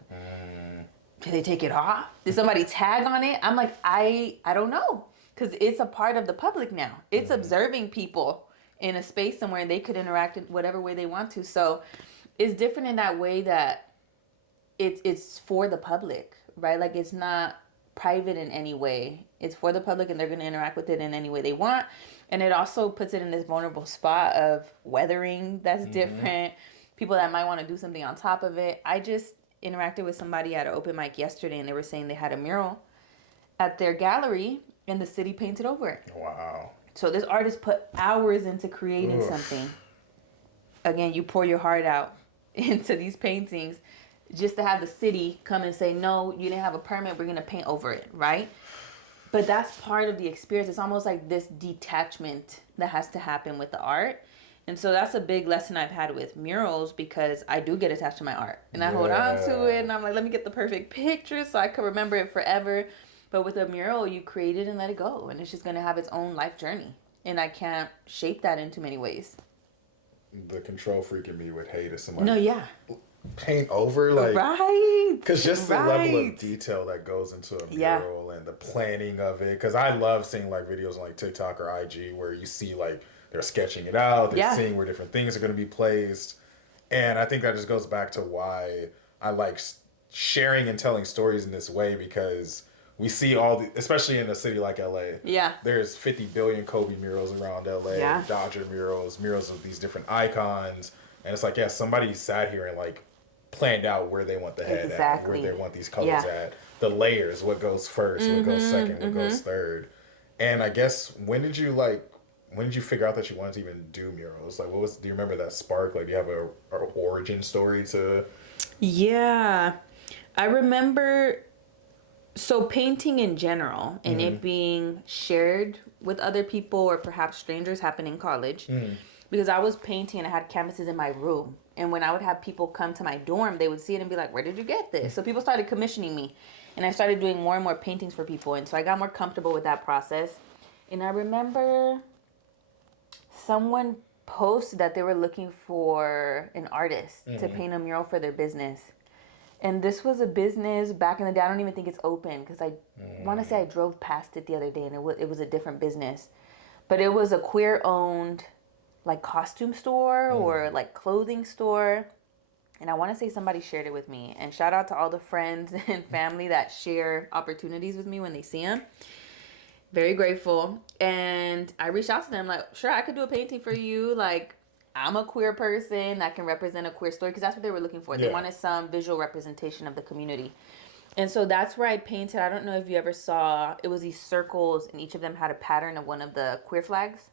Did they take it off? Did somebody tag on it? I'm like, I don't know. Because it's a part of the public now. It's observing people in a space somewhere, and they could interact in whatever way they want to. So it's different in that way that it's for the public, right? Like, it's not private in any way. It's for the public, and they're going to interact with it in any way they want. And it also puts it in this vulnerable spot of weathering that's different. People that might want to do something on top of it. I just interacted with somebody at an open mic yesterday, and they were saying they had a mural at their gallery and the city painted over it. Wow. So this artist put hours into creating something. Again, you pour your heart out into these paintings just to have the city come and say, no, you didn't have a permit, we're going to paint over it, right? But that's part of the experience. It's almost like this detachment that has to happen with the art. And so that's a big lesson I've had with murals, because I do get attached to my art. And I hold on to it, and I'm like, let me get the perfect picture so I can remember it forever. But with a mural, you create it and let it go. And it's just going to have its own life journey. And I can't shape that in too many ways. the control freak in me would hate if somebody No, yeah. paint over, like, Right. because just the level of detail that goes into a mural and the planning of it. Because I love seeing like videos on like TikTok or IG where you see like they're sketching it out, they're seeing where different things are going to be placed, and I think that just goes back to why I like sharing and telling stories in this way, because we see all the, especially in a city like LA. Yeah. There's 50 billion Kobe murals around LA, Dodger murals, murals of these different icons, and it's like, yeah, somebody sat here and like planned out where they want the head at, where they want these colors at, the layers, what goes first, what goes second, what goes third. And I guess when did you figure out that you wanted to even do murals? Like, do you remember that spark? Like, do you have a origin story to? Yeah, I remember. So painting in general and it being shared with other people or perhaps strangers happened in college, because I was painting and I had canvases in my room. And when I would have people come to my dorm, they would see it and be like, where did you get this? So people started commissioning me, and I started doing more and more paintings for people. And so I got more comfortable with that process. And I remember someone posted that they were looking for an artist to paint a mural for their business. And this was a business back in the day. I don't even think it's open, because I want to say I drove past it the other day, and it was a different business. But it was a queer-owned like costume store or like clothing store. And I want to say somebody shared it with me. And shout out to all the friends and family that share opportunities with me when they see them. Very grateful. And I reached out to them like, sure, I could do a painting for you. Like, I'm a queer person that can represent a queer story, because that's what they were looking for. They wanted some visual representation of the community. And so that's where I painted. I don't know if you ever saw, it was these circles, and each of them had a pattern of one of the queer flags.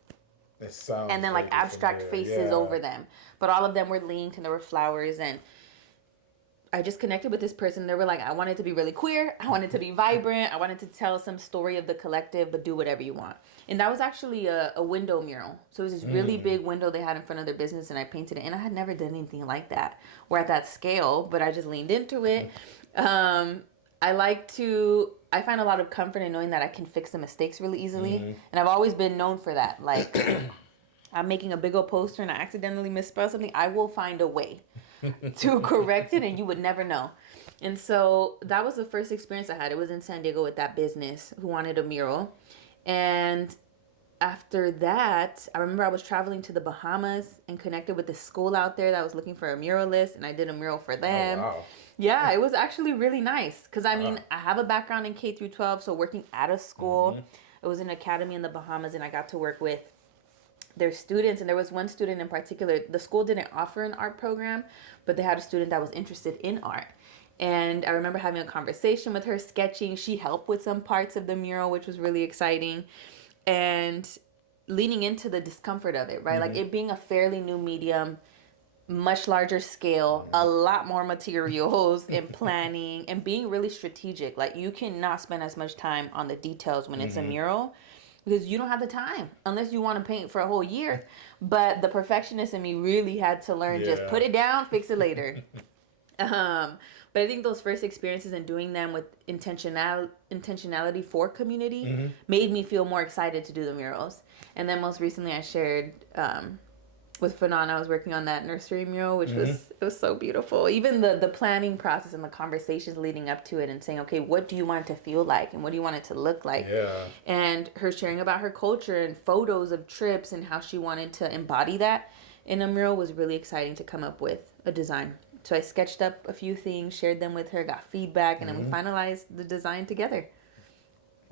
And then like abstract faces over them. But all of them were linked, and there were flowers. And I just connected with this person. They were like, I want it to be really queer. I want it to be vibrant. I wanted to tell some story of the collective, but do whatever you want. And that was actually a window mural. So it was this really big window they had in front of their business, and I painted it. And I had never done anything like that or at that scale, but I just leaned into it. I find a lot of comfort in knowing that I can fix the mistakes really easily. And I've always been known for that. Like, I'm making a big old poster and I accidentally misspell something, I will find a way to correct it, and you would never know. And so that was the first experience I had. It was in San Diego with that business who wanted a mural. And after that, I remember I was traveling to the Bahamas and connected with this school out there that was looking for a muralist, and I did a mural for them. Oh, wow. Yeah, it was actually really nice, because I mean, I have a background in K through 12, so working at a school, it was an academy in the Bahamas, and I got to work with their students. And there was one student in particular, the school didn't offer an art program, but they had a student that was interested in art. And I remember having a conversation with her, sketching. She helped with some parts of the mural, which was really exciting. And leaning into the discomfort of it, right? Like, it being a fairly new medium, much larger scale, a lot more materials and planning, and being really strategic. Like, you cannot spend as much time on the details when it's a mural, because you don't have the time unless you want to paint for a whole year. But the perfectionist in me really had to learn, just put it down, fix it later. But I think those first experiences and doing them with intentionality for community made me feel more excited to do the murals. And then most recently I shared with Fanon, I was working on that nursery mural, which was so beautiful. Even the planning process and the conversations leading up to it, and saying, okay, what do you want it to feel like, and what do you want it to look like? And her sharing about her culture and photos of trips and how she wanted to embody that in a mural was really exciting to come up with a design. So I sketched up a few things, shared them with her, got feedback, and then we finalized the design together.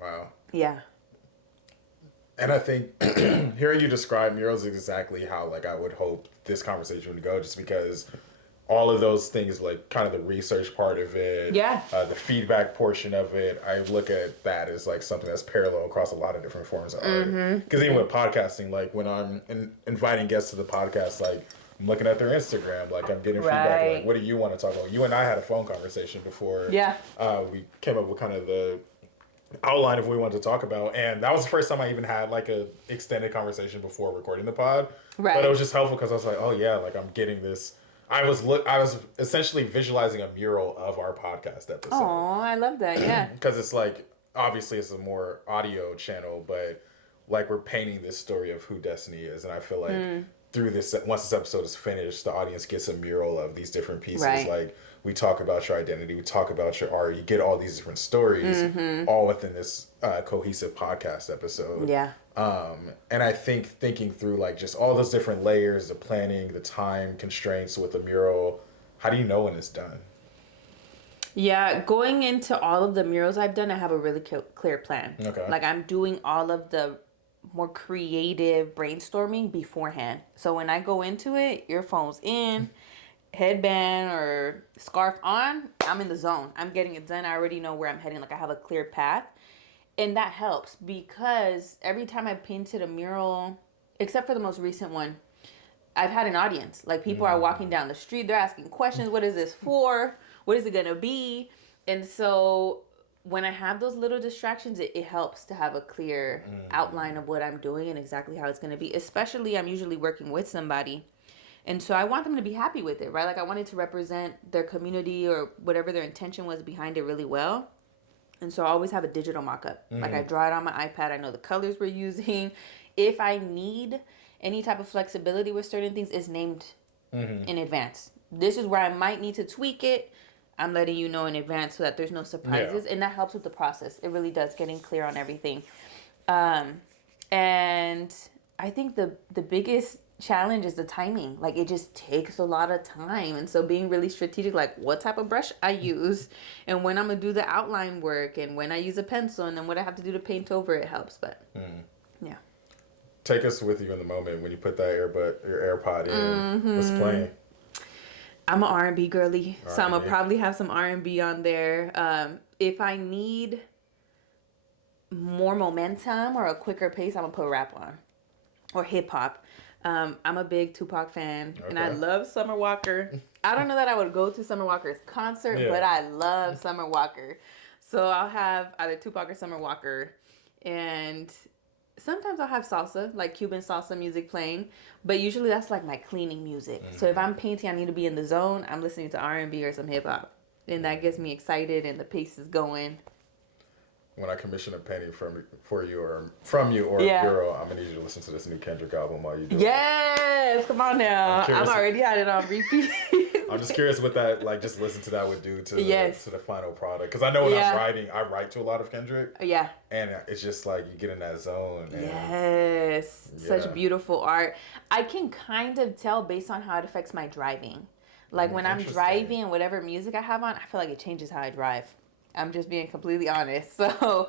Wow. Yeah. And I think hearing you describe murals is exactly how, like, I would hope this conversation would go, just because all of those things, like kind of the research part of it, the feedback portion of it, I look at that as like something that's parallel across a lot of different forms of art. Because even with podcasting, like when I'm inviting guests to the podcast, like I'm looking at their Instagram, like I'm getting feedback, like what do you want to talk about? You and I had a phone conversation before we came up with kind of the outline of what we wanted to talk about, and that was the first time I even had like a extended conversation before recording the pod. But it was just helpful because I was like, oh yeah, like I'm getting this. I was essentially visualizing a mural of our podcast episode. Oh, I love that. Yeah. Because it's like, obviously it's a more audio channel, but like we're painting this story of who Destiny is, and I feel like through this, once this episode is finished, the audience gets a mural of these different pieces. Right. Like, we talk about your identity, we talk about your art, you get all these different stories all within this cohesive podcast episode. Yeah. And I think thinking through like just all those different layers, the planning, the time constraints with the mural, how do you know when it's done? Yeah, going into all of the murals I've done, I have a really clear plan. Okay. Like, I'm doing all of the more creative brainstorming beforehand. So when I go into it, earphones in, headband or scarf on, I'm in the zone. I'm getting it done. I already know where I'm heading. Like, I have a clear path. And that helps because every time I painted a mural, except for the most recent one, I've had an audience. Like, people are walking down the street. They're asking questions. What is this for? What is it going to be? And so when I have those little distractions, it helps to have a clear outline of what I'm doing and exactly how it's going to be. Especially, I'm usually working with somebody. And so I want them to be happy with it, right? Like, I wanted to represent their community or whatever their intention was behind it really well. And so I always have a digital mock-up. Like, I draw it on my iPad. I know the colors we're using. If I need any type of flexibility with certain things, it's named in advance. This is where I might need to tweak it. I'm letting you know in advance so that there's no surprises. Yeah. And that helps with the process. It really does, getting clear on everything. And I think the biggest challenge is the timing. Like, it just takes a lot of time. And so being really strategic, like what type of brush I use and when I'm going to do the outline work and when I use a pencil and then what I have to do to paint over it helps. But yeah. Take us with you in the moment when you put that your AirPod in. What's playing? I'm an R&B girly, so I'm going to probably have some R&B on there. If I need more momentum or a quicker pace, I'm going to put rap on or hip hop. I'm a big Tupac fan, and I love Summer Walker. I don't know that I would go to Summer Walker's concert, but I love Summer Walker. So I'll have either Tupac or Summer Walker, and sometimes I'll have salsa, like Cuban salsa music playing, but usually that's like my cleaning music. So if I'm painting, I need to be in the zone. I'm listening to R&B or some hip hop, and that gets me excited, and the pace is going. When I commission a painting from you or a mural, I'm gonna need you to listen to this new Kendrick album while you do it. Yes, come on now. I've already had it on repeat. I'm just curious what that, like, just listen to that would do to the final product. Because I know when I'm writing, I write to a lot of Kendrick. Yeah. And it's just like you get in that zone. And, yes. Such beautiful art. I can kind of tell based on how it affects my driving. Like, when I'm driving and whatever music I have on, I feel like it changes how I drive. I'm just being completely honest. So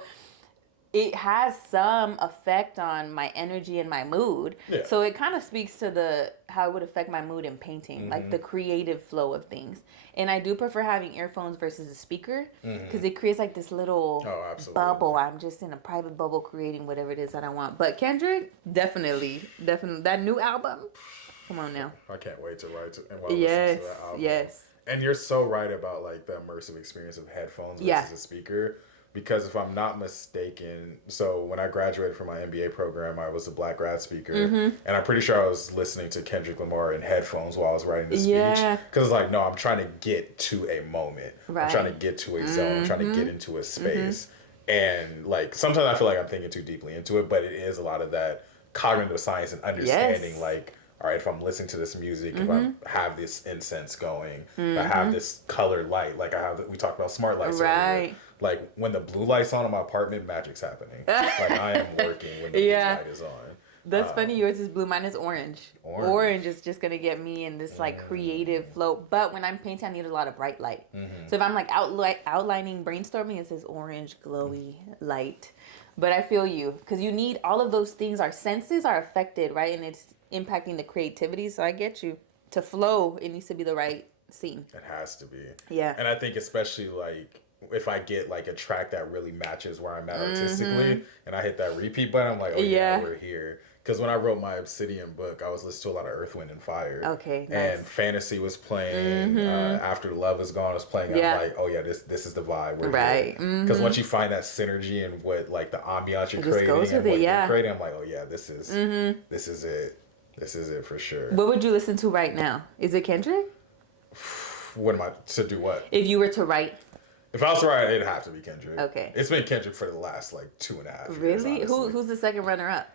it has some effect on my energy and my mood. Yeah. So it kind of speaks to how it would affect my mood in painting, like the creative flow of things. And I do prefer having earphones versus a speaker because it creates like this little bubble. I'm just in a private bubble creating whatever it is that I want. But Kendrick, definitely. That new album. Come on now. I can't wait to write and listen to that album. Yes. And you're so right about like the immersive experience of headphones versus a speaker. Because if I'm not mistaken, so when I graduated from my MBA program, I was a Black grad speaker. And I'm pretty sure I was listening to Kendrick Lamar in headphones while I was writing the speech. Because it's like, no, I'm trying to get to a moment. Right. I'm trying to get to a zone. I'm trying to get into a space. And like, sometimes I feel like I'm thinking too deeply into it, but it is a lot of that cognitive science and understanding like, all right, if I'm listening to this music, if I have this incense going, if I have this colored light, like we talked about smart lights earlier. Like, when the blue light's on in my apartment, magic's happening. Like, I am working when the blue light is on. That's funny. Yours is blue. Mine is orange. Orange is just going to get me in this, like, creative flow. But when I'm painting, I need a lot of bright light. So if I'm, like, outlining, brainstorming, it says orange, glowy light. But I feel you. Because you need all of those things. Our senses are affected, right? And it's impacting the creativity. So I get you. To flow, it needs to be the right scene. It has to be. Yeah. And I think especially, like, if I get like a track that really matches where I'm at artistically and I hit that repeat button, I'm like, oh yeah, we're here. Because when I wrote my Obsidian book, I was listening to a lot of Earth, Wind, and Fire. Okay, nice. And Fantasy was playing. After Love Is Gone was playing. I'm like, oh yeah, this is the vibe. We're right. Because once you find that synergy and what like the ambiance you're creating and what you're creating, I'm like, oh yeah, this is it. This is it for sure. What would you listen to right now? Is it Kendrick? What am I to do? What? If you were to write. If I was to write, it'd have to be Kendrick. Okay. It's been Kendrick for the last, like, 2.5 years. Really? Who's the second runner-up?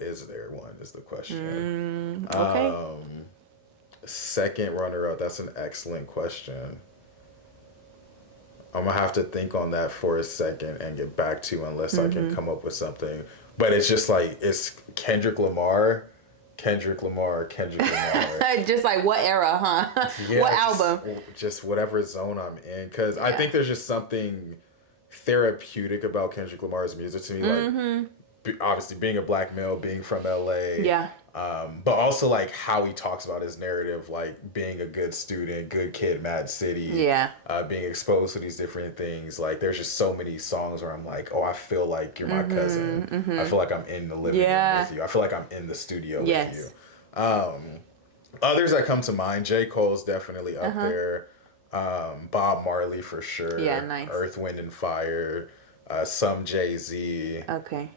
is there one is the question. Okay. Second runner-up, that's an excellent question. I'm gonna have to think on that for a second and get back to you unless I can come up with something. But it's just like, it's Kendrick Lamar. Just like what era, huh? Yeah, what album? Just whatever zone I'm in. Because I think there's just something therapeutic about Kendrick Lamar's music to me. Like, obviously being a black male, being from LA. Yeah. But also like how he talks about his narrative, like being a good student, good kid, Mad City. Yeah. Being exposed to these different things. Like there's just so many songs where I'm like, oh, I feel like you're my cousin. I feel like I'm in the living room with you. I feel like I'm in the studio with you. Others that come to mind, J. Cole's definitely up there. Bob Marley for sure. Yeah, nice. Earth, Wind and Fire. Some Jay-Z. Okay.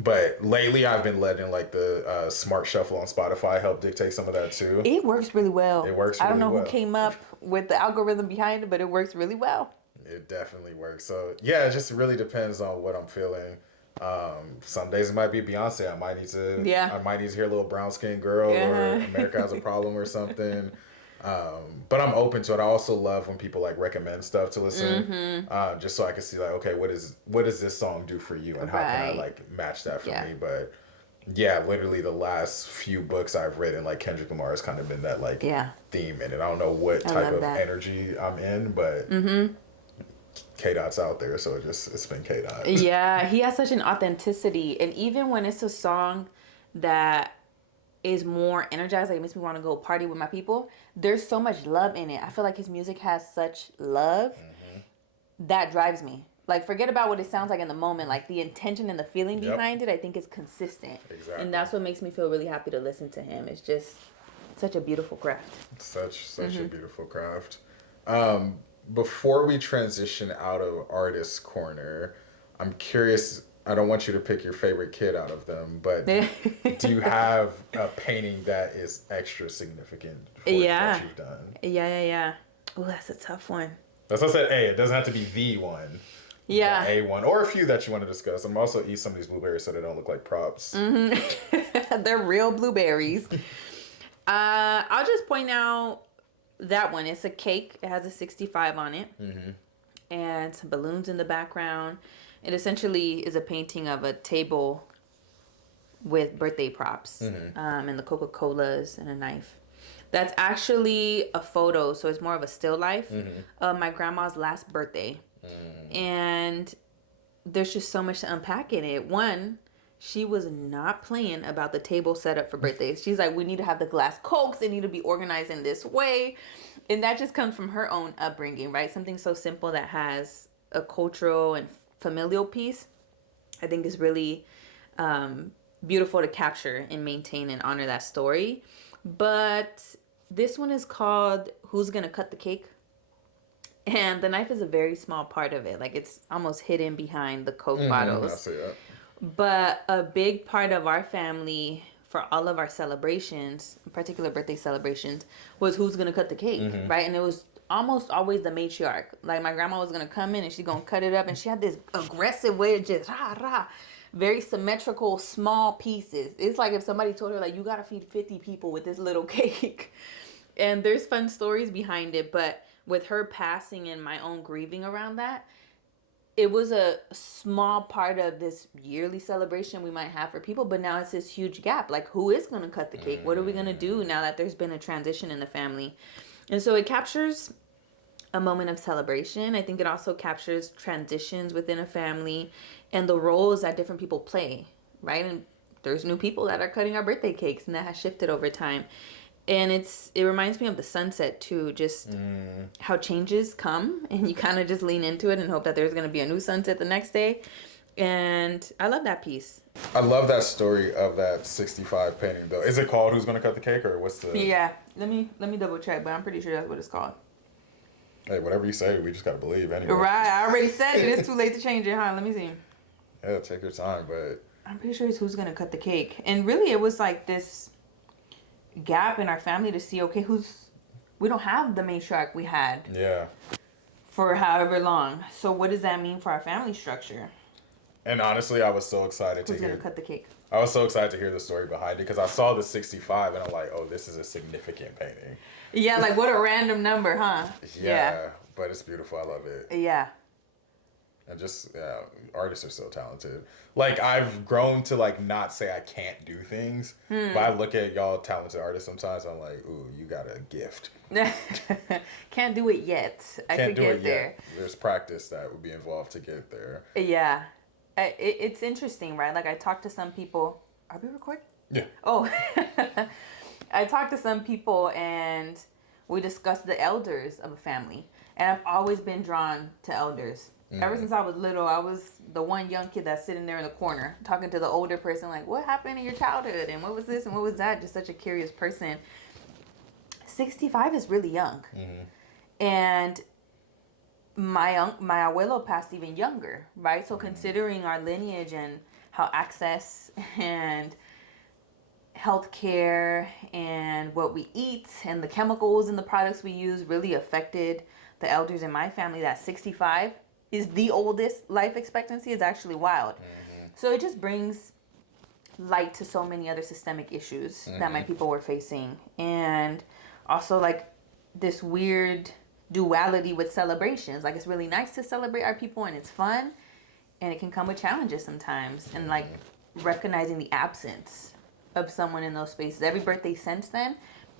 But lately I've been letting like the Smart Shuffle on Spotify help dictate some of that too. It works really well. It works I really don't know well. who came up with the algorithm behind it, but it works really well. It definitely works. So yeah, it just really depends on what I'm feeling. Some days it might be Beyonce. I might need to hear a little brown skinned girl or America Has a Problem or something. But I'm open to it. I also love when people like recommend stuff to listen, just so I can see like, okay, what does this song do for you, and how can I like match that for me? But yeah, literally the last few books I've written, like Kendrick Lamar has kind of been that like theme in it. I don't know what type of energy I'm in, but K Dot's out there, so it's been K Dot. Yeah, he has such an authenticity, and even when it's a song that is more energized, like it makes me want to go party with my people, there's so much love in it. I feel like his music has such love that drives me. Like, forget about what it sounds like in the moment. Like, the intention and the feeling behind it, I think is consistent. Exactly. And that's what makes me feel really happy to listen to him. It's just such a beautiful craft. Such a beautiful craft. Before we transition out of Artist Corner, I'm curious, I don't want you to pick your favorite kid out of them, but do you have a painting that is extra significant for what you've done? Yeah. Oh, that's a tough one. That's what I said. It doesn't have to be the one. Yeah. The A1, or a few that you want to discuss. I'm also eat some of these blueberries so they don't look like props. They're real blueberries. I'll just point out that one. It's a cake. It has a 65 on it. And some balloons in the background. It essentially is a painting of a table with birthday props, and the Coca-Colas and a knife. That's actually a photo, so it's more of a still life of my grandma's last birthday. And there's just so much to unpack in it. One, she was not playing about the table setup for birthdays. She's like, we need to have the glass Cokes. They need to be organized in this way. And that just comes from her own upbringing, right? Something so simple that has a cultural and familial piece, I think is really beautiful to capture and maintain and honor that story. But this one is called Who's Gonna Cut the Cake? And the knife is a very small part of it. Like, it's almost hidden behind the Coke bottles. I see that. But a big part of our family, for all of our celebrations, in particular birthday celebrations, was who's gonna cut the cake, right? And it was almost always the matriarch. Like, my grandma was gonna come in and she's gonna cut it up, and she had this aggressive way of just very symmetrical, small pieces. It's like if somebody told her, like, you gotta feed 50 people with this little cake. And there's fun stories behind it, but with her passing and my own grieving around that, it was a small part of this yearly celebration we might have for people, but now it's this huge gap. Like, who is going to cut the cake? What are we going to do now that there's been a transition in the family? And so it captures a moment of celebration. I think it also captures transitions within a family and the roles that different people play, right? And there's new people that are cutting our birthday cakes, and that has shifted over time. And it reminds me of the sunset too, just how changes come and you kind of just lean into it and hope that there's going to be a new sunset the next day. And I love that piece. I love that story of that 65 painting though. Is it called Who's Gonna Cut the Cake, or what's the... Yeah, let me double check, but I'm pretty sure that's what it's called. Hey, whatever you say, we just got to believe anyway. Right, I already said it. It's too late to change it, huh? Let me see. Yeah, take your time, but... I'm pretty sure it's Who's Gonna Cut the Cake. And really it was like this gap in our family to see, okay, we don't have the matriarch we had for however long, so what does that mean for our family structure? And honestly, I was so excited Who's gonna cut the cake? I was so excited to hear the story behind it because I saw the 65 and I'm like, oh, this is a significant painting. Yeah, like what a random number, huh? Yeah, but it's beautiful. I love it. Yeah. And just, yeah, artists are so talented. Like, I've grown to, like, not say I can't do things, but I look at y'all talented artists sometimes, I'm like, ooh, you got a gift. Can't do it yet. I Can't could do get it there. yet. There's practice that would be involved to get there. Yeah. It's interesting, right? Like, I talked to some people. Are we recording? Yeah. Oh. I talked to some people and we discussed the elders of a family. And I've always been drawn to elders. Ever since I was little, I was the one young kid that's sitting there in the corner talking to the older person, like, what happened in your childhood? And what was this and what was that? Just such a curious person. 65 is really young. And my abuelo passed even younger, right? So considering our lineage and how access and healthcare and what we eat and the chemicals and the products we use really affected the elders in my family, that 65 is the oldest life expectancy is actually wild. So it just brings light to so many other systemic issues that my people were facing. And also like this weird duality with celebrations. Like, it's really nice to celebrate our people and it's fun, and it can come with challenges sometimes. And like recognizing the absence of someone in those spaces. Every birthday since then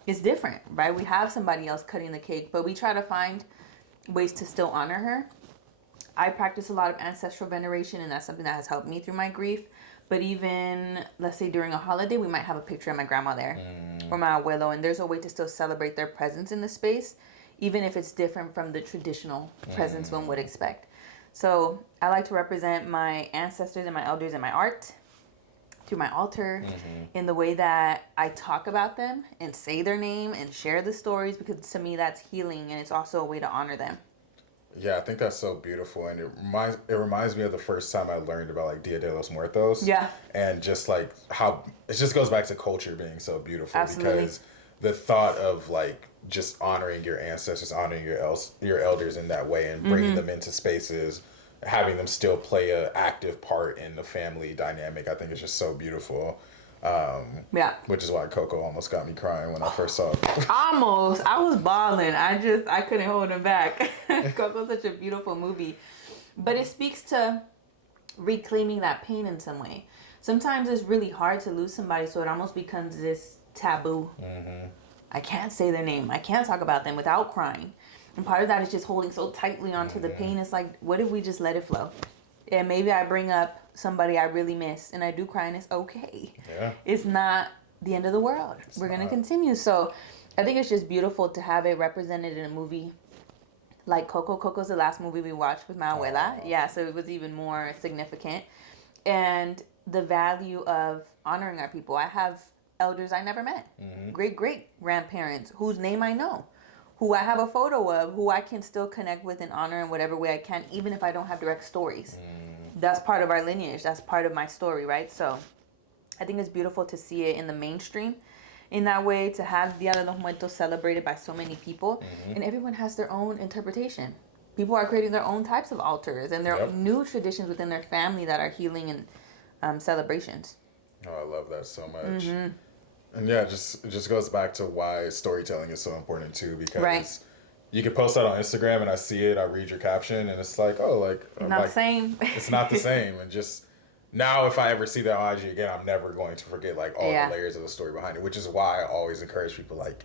is different, right? We have somebody else cutting the cake, but we try to find ways to still honor her. I practice a lot of ancestral veneration, and that's something that has helped me through my grief. But even, let's say during a holiday, we might have a picture of my grandma there or my abuelo, and there's a way to still celebrate their presence in the space, even if it's different from the traditional presence one would expect. So I like to represent my ancestors and my elders in my art, through my altar, in the way that I talk about them and say their name and share the stories, because to me that's healing, and it's also a way to honor them. Yeah, I think that's so beautiful, and it reminds me of the first time I learned about like Dia de los Muertos. Yeah. And just like how it just goes back to culture being so beautiful. Absolutely. Because the thought of like just honoring your ancestors, honoring your elders in that way, and bringing them into spaces, having them still play a active part in the family dynamic, I think is just so beautiful. Yeah. Which is why Coco almost got me crying when I first saw it. Almost. I was bawling. I couldn't hold him back. Coco's such a beautiful movie. But it speaks to reclaiming that pain in some way. Sometimes it's really hard to lose somebody, so it almost becomes this taboo. I can't say their name. I can't talk about them without crying. And part of that is just holding so tightly onto the pain. It's like, what if we just let it flow? And maybe I bring up somebody I really miss and I do cry, and it's okay. Yeah. It's not the end of the world. We're going to continue. So I think it's just beautiful to have it represented in a movie like Coco. Coco's the last movie we watched with my abuela. Yeah, so it was even more significant. And the value of honoring our people. I have elders I never met. Great-great-grandparents whose name I know, who I have a photo of, who I can still connect with and honor in whatever way I can, even if I don't have direct stories. That's part of our lineage. That's part of my story, right? So I think it's beautiful to see it in the mainstream in that way, to have Dia de los Muertos celebrated by so many people. And everyone has their own interpretation. People are creating their own types of altars and their new traditions within their family that are healing and celebrations. Oh, I love that so much. And yeah, it just goes back to why storytelling is so important too, because you can post that on Instagram and I see it, I read your caption, and it's like, oh, like Not the same. It's not the same. And just now, if I ever see that on IG again, I'm never going to forget like all the layers of the story behind it, which is why I always encourage people like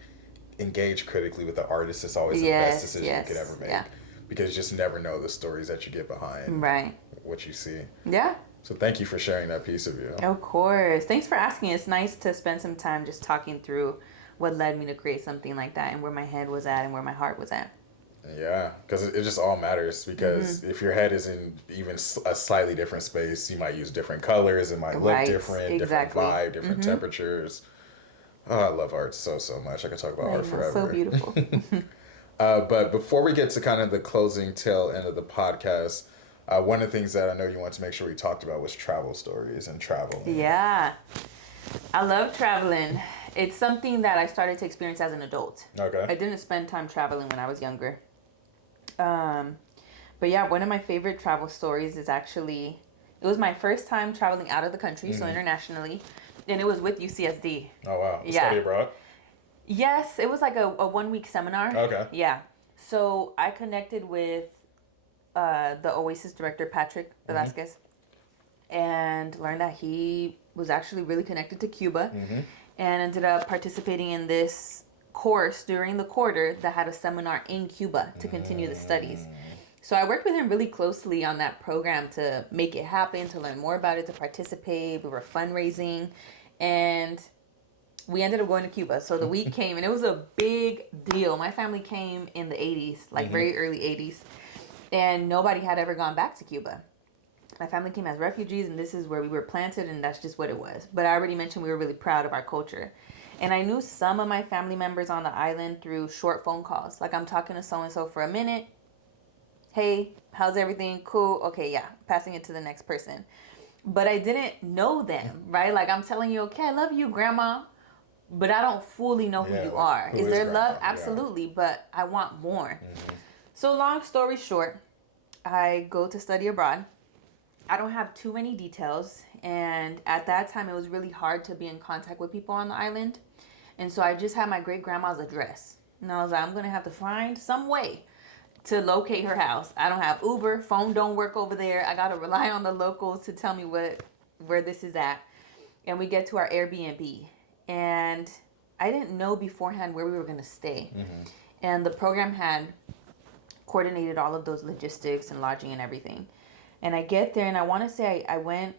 engage critically with the artist. It's always the best decision you could ever make, because you just never know the stories that you get behind what you see. Yeah. So thank you for sharing that piece of you. Of course. Thanks for asking. It's nice to spend some time just talking through what led me to create something like that, and where my head was at and where my heart was at. Yeah, because it just all matters, because if your head is in even a slightly different space, you might use different colors, it might look different, different vibe, different temperatures. Oh, I love art so much. I could talk about art forever. So beautiful. But before we get to kind of the closing tail end of the podcast, one of the things that I know you want to make sure we talked about was travel stories and travel. Yeah. I love traveling. It's something that I started to experience as an adult. Okay. I didn't spend time traveling when I was younger. But yeah, one of my favorite travel stories is actually, It was my first time traveling out of the country, so internationally, and it was with UCSD. Oh wow. Yeah. Study abroad. Yes, it was like a 1 week seminar. Okay. Yeah. So I connected with the Oasis director, Patrick Velasquez, and learned that he was actually really connected to Cuba, and ended up participating in this course during the quarter that had a seminar in Cuba to continue the studies. So I worked with him really closely on that program to make it happen, to learn more about it, to participate. We were fundraising, and we ended up going to Cuba. So the week came, and it was a big deal. My family came in the 80s, like very early 80s, and nobody had ever gone back to Cuba. My family came as refugees, and this is where we were planted, and that's just what it was. But I already mentioned we were really proud of our culture. And I knew some of my family members on the island through short phone calls. Like, I'm talking to so-and-so for a minute. Hey, how's everything? Cool. Okay, yeah. Passing it to the next person. But I didn't know them, right? Like, I'm telling you, okay, I love you, Grandma. But I don't fully know who you are. Is there love? Absolutely. But I want more. So long story short, I go to study abroad. I don't have too many details, and at that time it was really hard to be in contact with people on the island, and so I just had my great grandma's address, and I was like, I'm gonna have to find some way to locate her house. I don't have Uber, phone don't work over there. I gotta rely on the locals to tell me where this is at. And we get to our Airbnb, and I didn't know beforehand where we were gonna stay, and the program had coordinated all of those logistics and lodging and everything. And I get there, and I want to say I went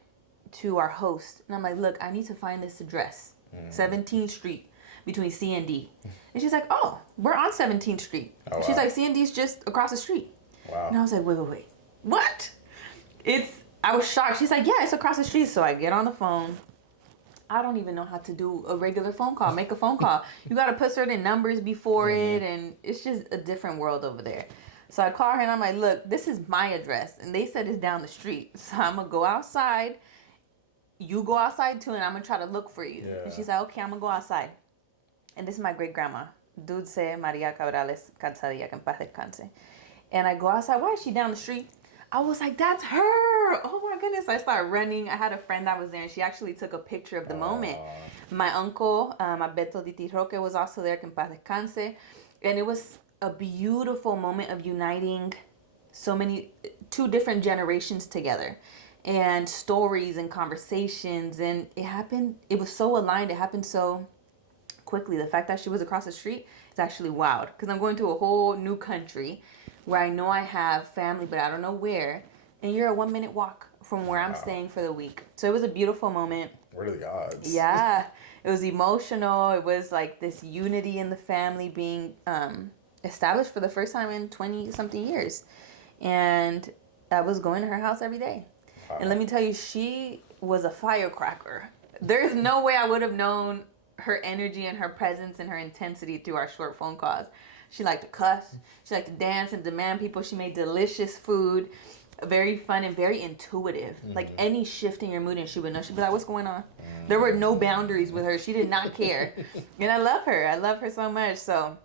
to our host, and I'm like, look, I need to find this address, 17th Street, between C and D. And she's like, oh, we're on 17th Street. Oh, wow. She's like, C and D's just across the street. Wow. And I was like, wait, what? I was shocked. She's like, yeah, it's across the street. So I get on the phone. I don't even know how to do a regular phone call, make a phone call. You got to put certain numbers before it, and it's just a different world over there. So I call her, and I'm like, look, this is my address. And they said it's down the street. So I'm going to go outside. You go outside, too, and I'm going to try to look for you. Yeah. And she's like, okay, I'm going to go outside. And this is my great-grandma, Dulce Maria Cabrales Cansadilla, que en paz descanse. And I go outside. Why is she down the street? I was like, that's her. Oh, my goodness. I started running. I had a friend that was there, and she actually took a picture of the moment. My uncle, Alberto Titi Roque, was also there, que en paz descanse. And it was a beautiful moment of uniting two different generations together, and stories and conversations, and it was so aligned. It happened so quickly. The fact that she was across the street is actually wild, because I'm going to a whole new country where I know I have family, but I don't know where, and you're a 1-minute walk from where I'm staying for the week. So it was a beautiful moment. What are the odds? Yeah, it was emotional. It was like this unity in the family being established for the first time in 20 something years. And I was going to her house every day. And let me tell you, she was a firecracker. There's no way I would have known her energy and her presence and her intensity through our short phone calls. She liked to cuss. She liked to dance and demand people. She made delicious food, very fun and very intuitive. Like any shift in your mood, and she would know. She'd be like, what's going on? There were no boundaries with her. She did not care. And I love her. I love her so much. So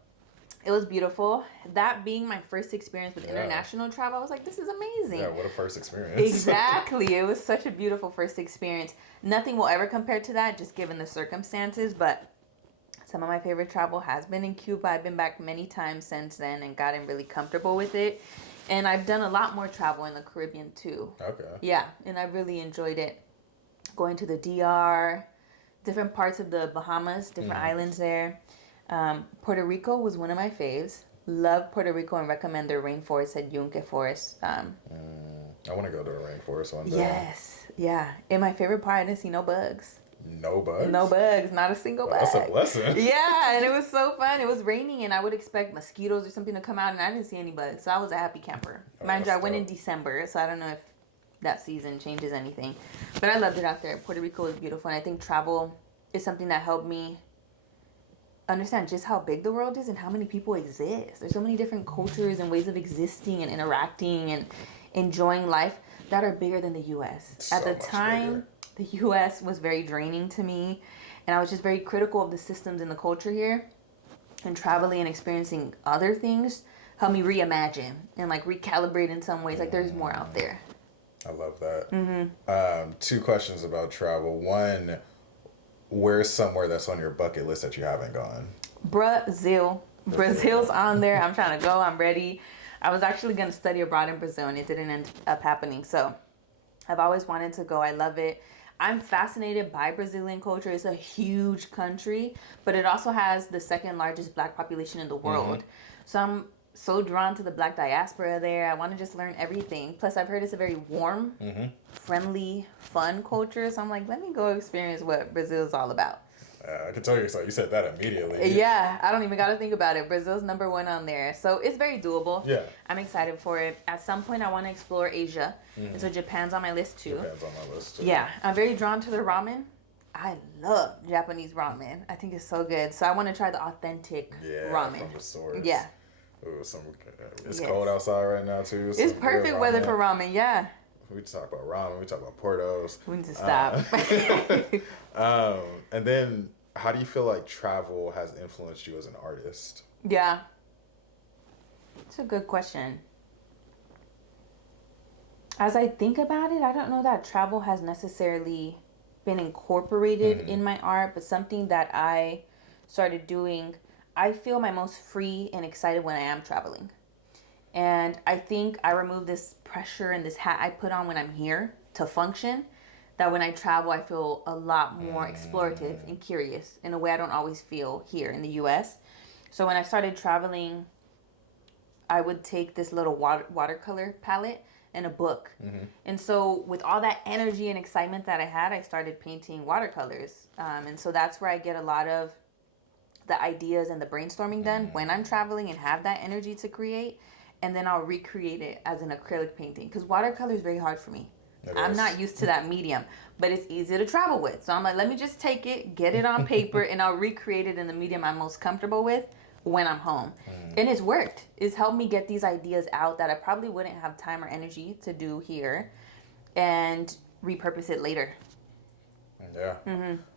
it was beautiful. That being my first experience with international travel, I was like, this is amazing. Yeah, what a first experience. Exactly. It was such a beautiful first experience. Nothing will ever compare to that, just given the circumstances. But some of my favorite travel has been in Cuba. I've been back many times since then and gotten really comfortable with it. And I've done a lot more travel in the Caribbean too. Okay. Yeah, and I really enjoyed it. Going to the DR, different parts of the Bahamas, different islands there. Puerto Rico was one of my faves. Love Puerto Rico and recommend their rainforest at Yunque Forest. I want to go to a rainforest one day. Yes, yeah. And my favorite part, I didn't see no bugs. No bugs? No bugs, not a single bug. That's a blessing. Yeah, and it was so fun. It was raining, and I would expect mosquitoes or something to come out, and I didn't see any bugs. So I was a happy camper. Mind you, I went in December, so I don't know if that season changes anything. But I loved it out there. Puerto Rico was beautiful, and I think travel is something that helped me understand just how big the world is and how many people exist. There's so many different cultures and ways of existing and interacting and enjoying life that are bigger than the U.S. At the time, the U.S. was very draining to me, and I was just very critical of the systems and the culture here. And traveling and experiencing other things helped me reimagine and like recalibrate in some ways. Like there's more out there. I love that. Two questions about travel. One, where's somewhere that's on your bucket list that you haven't gone? Brazil. Brazil's on there. I'm trying to go. I'm ready. I was actually going to study abroad in Brazil, and it didn't end up happening. So I've always wanted to go. I love it. I'm fascinated by Brazilian culture. It's a huge country, but it also has the second largest Black population in the world. So I'm so drawn to the Black diaspora there. I want to just learn everything. Plus, I've heard it's a very warm, friendly, fun culture. So I'm like, let me go experience what Brazil is all about. I can tell you, so you said that immediately. Yeah, I don't even got to think about it. Brazil's number one on there. So it's very doable. Yeah. I'm excited for it. At some point, I want to explore Asia. And so Japan's on my list too. Japan's on my list too. Yeah, I'm very drawn to the ramen. I love Japanese ramen. I think it's so good. So I want to try the authentic ramen. From the source. Yeah. Ooh, it's cold outside right now too. It's perfect weather for ramen, yeah. We talk about ramen, we talk about Portos. We need to stop. And then, how do you feel like travel has influenced you as an artist? Yeah. It's a good question. As I think about it, I don't know that travel has necessarily been incorporated in my art, but something that I started doing, I feel my most free and excited when I am traveling. And I think I remove this pressure and this hat I put on when I'm here to function, that when I travel, I feel a lot more explorative and curious in a way I don't always feel here in the US. So when I started traveling, I would take this little watercolor palette and a book. And so with all that energy and excitement that I had, I started painting watercolors. And so that's where I get a lot of the ideas and the brainstorming done when I'm traveling and have that energy to create. And then I'll recreate it as an acrylic painting, because watercolor is very hard for me. I'm not used to that medium, but it's easy to travel with. So I'm like, let me just take it, get it on paper, and I'll recreate it in the medium I'm most comfortable with when I'm home. And it's worked. It's helped me get these ideas out that I probably wouldn't have time or energy to do here, and repurpose it later. Yeah,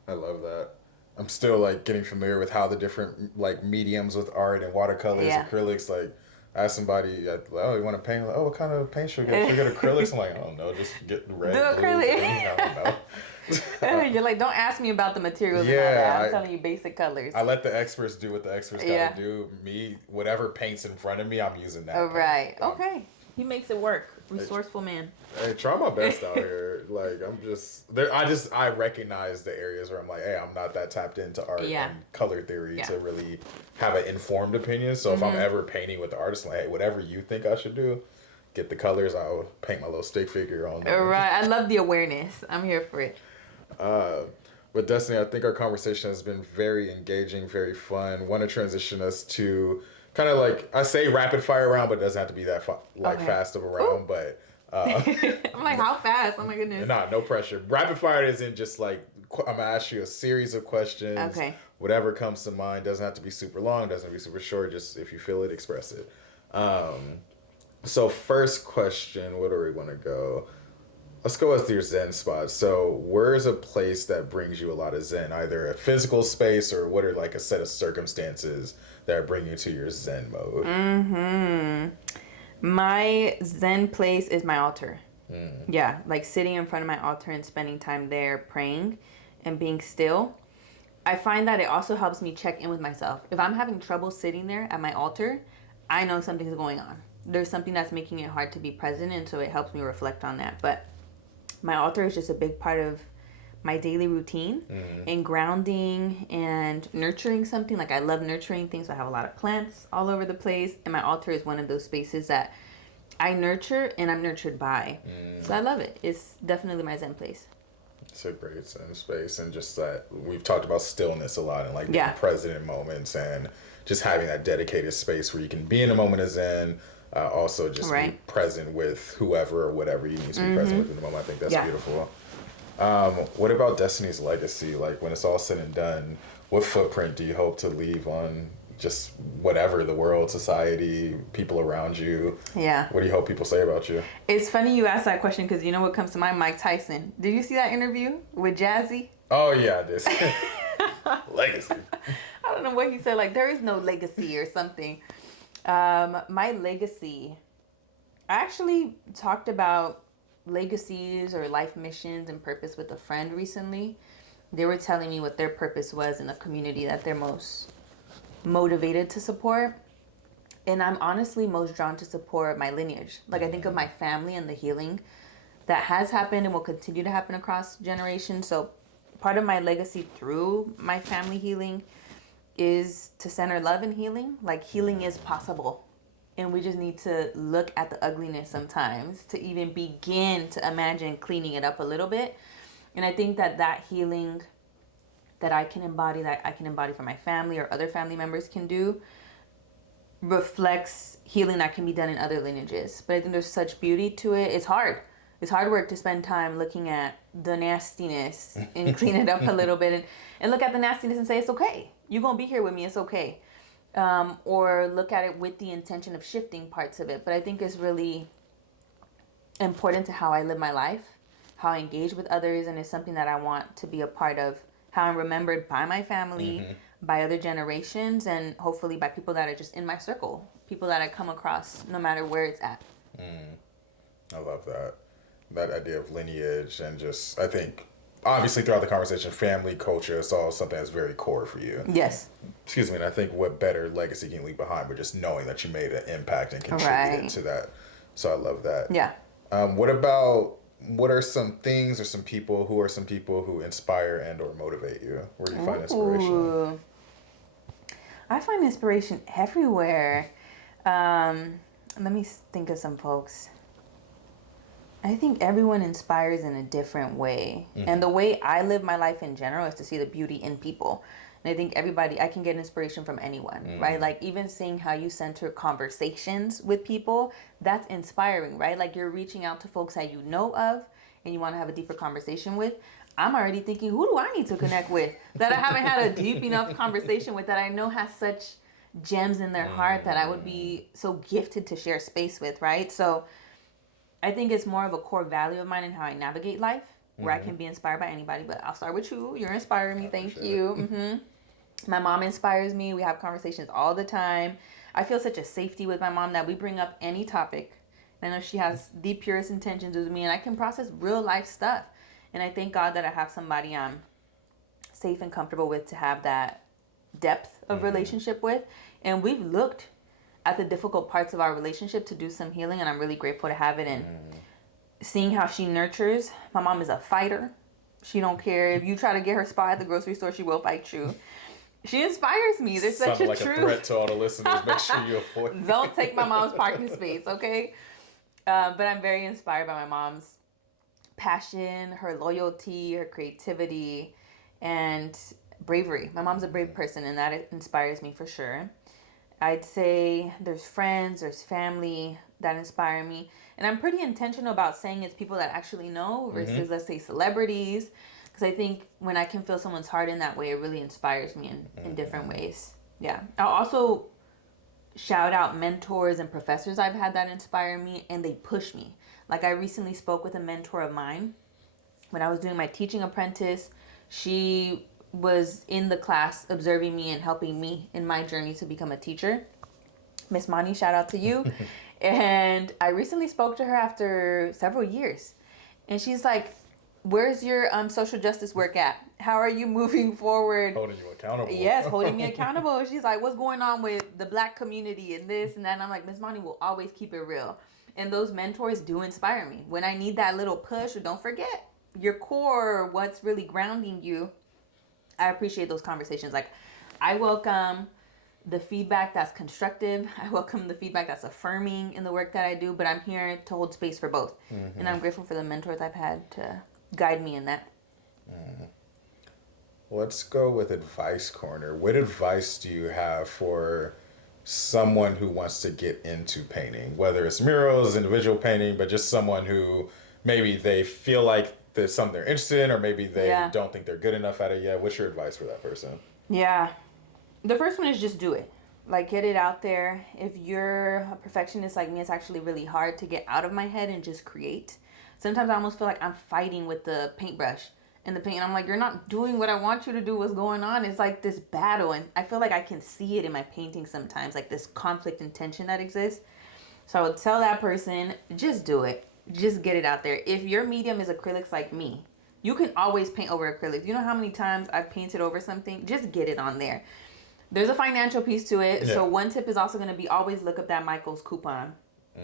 I love that. I'm still like getting familiar with how the different like mediums with art and watercolors, acrylics, like I asked somebody, oh, you want to paint? Like, oh, what kind of paint should we get? Should we get acrylics? I'm like, I don't know, just get red, do blue, acrylic. green, I don't know. You're like, don't ask me about the materials and all that. I'm telling you basic colors. I let the experts do what the experts gotta do. Me, whatever paint's in front of me, I'm using that. Oh, right. Okay. He makes it work. Resourceful man. Hey, try my best out here. Like, I'm just there. I recognize the areas where I'm like, hey, I'm not that tapped into art and color theory to really have an informed opinion. So if I'm ever painting with the artist, like, hey, whatever you think I should do, get the colors. I'll paint my little stick figure on there. Right. I love the awareness. I'm here for it. But Destiny, I think our conversation has been very engaging, very fun. Want to transition us to kind of like, I say rapid fire round, but it doesn't have to be that fast of a round. But I'm like, how fast? Oh my goodness. Nah, no pressure. Rapid fire isn't just like, I'm gonna ask you a series of questions. Okay. Whatever comes to mind. Doesn't have to be super long. Doesn't have to be super short. Just if you feel it, express it. So first question, where do we want to go? Let's go with your Zen spot. So where's a place that brings you a lot of Zen? Either a physical space, or what are like a set of circumstances that bring you to your Zen mode? My Zen place is my altar. Yeah, like sitting in front of my altar and spending time there praying and being still. I find that it also helps me check in with myself. If I'm having trouble sitting there at my altar, I know something's going on. There's something that's making it hard to be present, and so it helps me reflect on that. But my altar is just a big part of my daily routine and grounding and nurturing something. Like, I love nurturing things. So I have a lot of plants all over the place, and my altar is one of those spaces that I nurture and I'm nurtured by. So I love it. It's definitely my Zen place. It's a great Zen space, and just that we've talked about stillness a lot, and like being present in moments, and just having that dedicated space where you can be in a moment of Zen. Also just be present with whoever or whatever you need to be present with in the moment. I think that's beautiful. What about Destiny's legacy? Like, when it's all said and done, what footprint do you hope to leave on just whatever, the world, society, people around you? Yeah. What do you hope people say about you? It's funny you asked that question, because you know what comes to mind? Mike Tyson. Did you see that interview with Jazzy? Oh, yeah, I did. Legacy. I don't know what he said. Like, there is no legacy or something. My legacy, I actually talked about legacies or life missions and purpose with a friend recently. They were telling me what their purpose was in the community that they're most motivated to support. And I'm honestly most drawn to support my lineage. Like, I think of my family and the healing that has happened and will continue to happen across generations. So part of my legacy through my family healing is to center love and healing. Like, healing is possible. And we just need to look at the ugliness sometimes to even begin to imagine cleaning it up a little bit. And I think that healing that I can embody for my family or other family members can do, reflects healing that can be done in other lineages. But I think there's such beauty to it. It's hard. It's hard work to spend time looking at the nastiness and clean it up a little bit and look at the nastiness and say, it's okay. You're going to be here with me. It's okay. Or look at it with the intention of shifting parts of it. But I think it's really important to how I live my life, how I engage with others, and it's something that I want to be a part of how I'm remembered by my family, by other generations, and hopefully by people that are just in my circle, people that I come across no matter where it's at. I love that. That idea of lineage, and just, I think, obviously throughout the conversation, family, culture is all something that's very core for you. Yes. Excuse me, and I think what better legacy can you leave behind but just knowing that you made an impact and contributed to that. So I love that. Yeah. What are some things or some people who inspire and or motivate you? Where do you find inspiration? I find inspiration everywhere. Let me think of some folks. I think everyone inspires in a different way. And the way I live my life in general is to see the beauty in people. And I think I can get inspiration from anyone, right? Like, even seeing how you center conversations with people, that's inspiring, right? Like, you're reaching out to folks that you know of and you want to have a deeper conversation with. I'm already thinking, who do I need to connect with that I haven't had a deep enough conversation with, that I know has such gems in their heart that I would be so gifted to share space with, right? So I think it's more of a core value of mine in how I navigate life, where I can be inspired by anybody. But I'll start with you. You're inspiring me. Thank you. My mom inspires me. We have conversations all the time. I feel such a safety with my mom that we bring up any topic. I know she has the purest intentions with me, and I can process real life stuff. And I thank God that I have somebody I'm safe and comfortable with to have that depth of relationship with. And we've looked at the difficult parts of our relationship to do some healing, and I'm really grateful to have it. And seeing how she nurtures. My mom is a fighter. She don't care if you try to get her spot at the grocery store, she will fight you. She inspires me. There's such a like truth. A threat to all the listeners. Make sure you avoid. Don't take my mom's parking space, okay? But I'm very inspired by my mom's passion, her loyalty, her creativity, and bravery. My mom's a brave person, and that inspires me for sure. I'd say there's friends, there's family that inspire me. And I'm pretty intentional about saying it's people that actually know versus, let's say, celebrities. Because I think when I can feel someone's heart in that way, it really inspires me in different ways. Yeah. I'll also shout out mentors and professors I've had that inspire me, and they push me. Like, I recently spoke with a mentor of mine when I was doing my teaching apprentice. She was in the class observing me and helping me in my journey to become a teacher. Miss Mani, shout out to you. And I recently spoke to her after several years. And she's like, where's your social justice work at? How are you moving forward? Holding you accountable. Yes, holding me accountable. She's like, what's going on with the Black community and this and that? And I'm like, Miss Mani will always keep it real. And those mentors do inspire me. When I need that little push, or don't forget your core, what's really grounding you, I appreciate those conversations. Like, I welcome the feedback that's constructive. I welcome the feedback that's affirming in the work that I do, but I'm here to hold space for both. And I'm grateful for the mentors I've had to guide me in that. Let's go with advice corner. What advice do you have for someone who wants to get into painting, whether it's murals, individual painting, but just someone who maybe they feel like there's something they're interested in, or maybe they don't think they're good enough at it yet? What's your advice for that person? Yeah. The first one is just do it. Like, get it out there. If you're a perfectionist like me, it's actually really hard to get out of my head and just create. Sometimes I almost feel like I'm fighting with the paintbrush and the paint. And I'm like, you're not doing what I want you to do. What's going on? It's like this battle. And I feel like I can see it in my painting sometimes, like this conflict and tension that exists. So I would tell that person, just do it. just get it out there. If your medium is acrylics like me, you can always paint over acrylics. You know how many times I've painted over something? Just get it on there. There's a financial piece to it. Yeah. So one tip is also going to be always look up that Michael's coupon.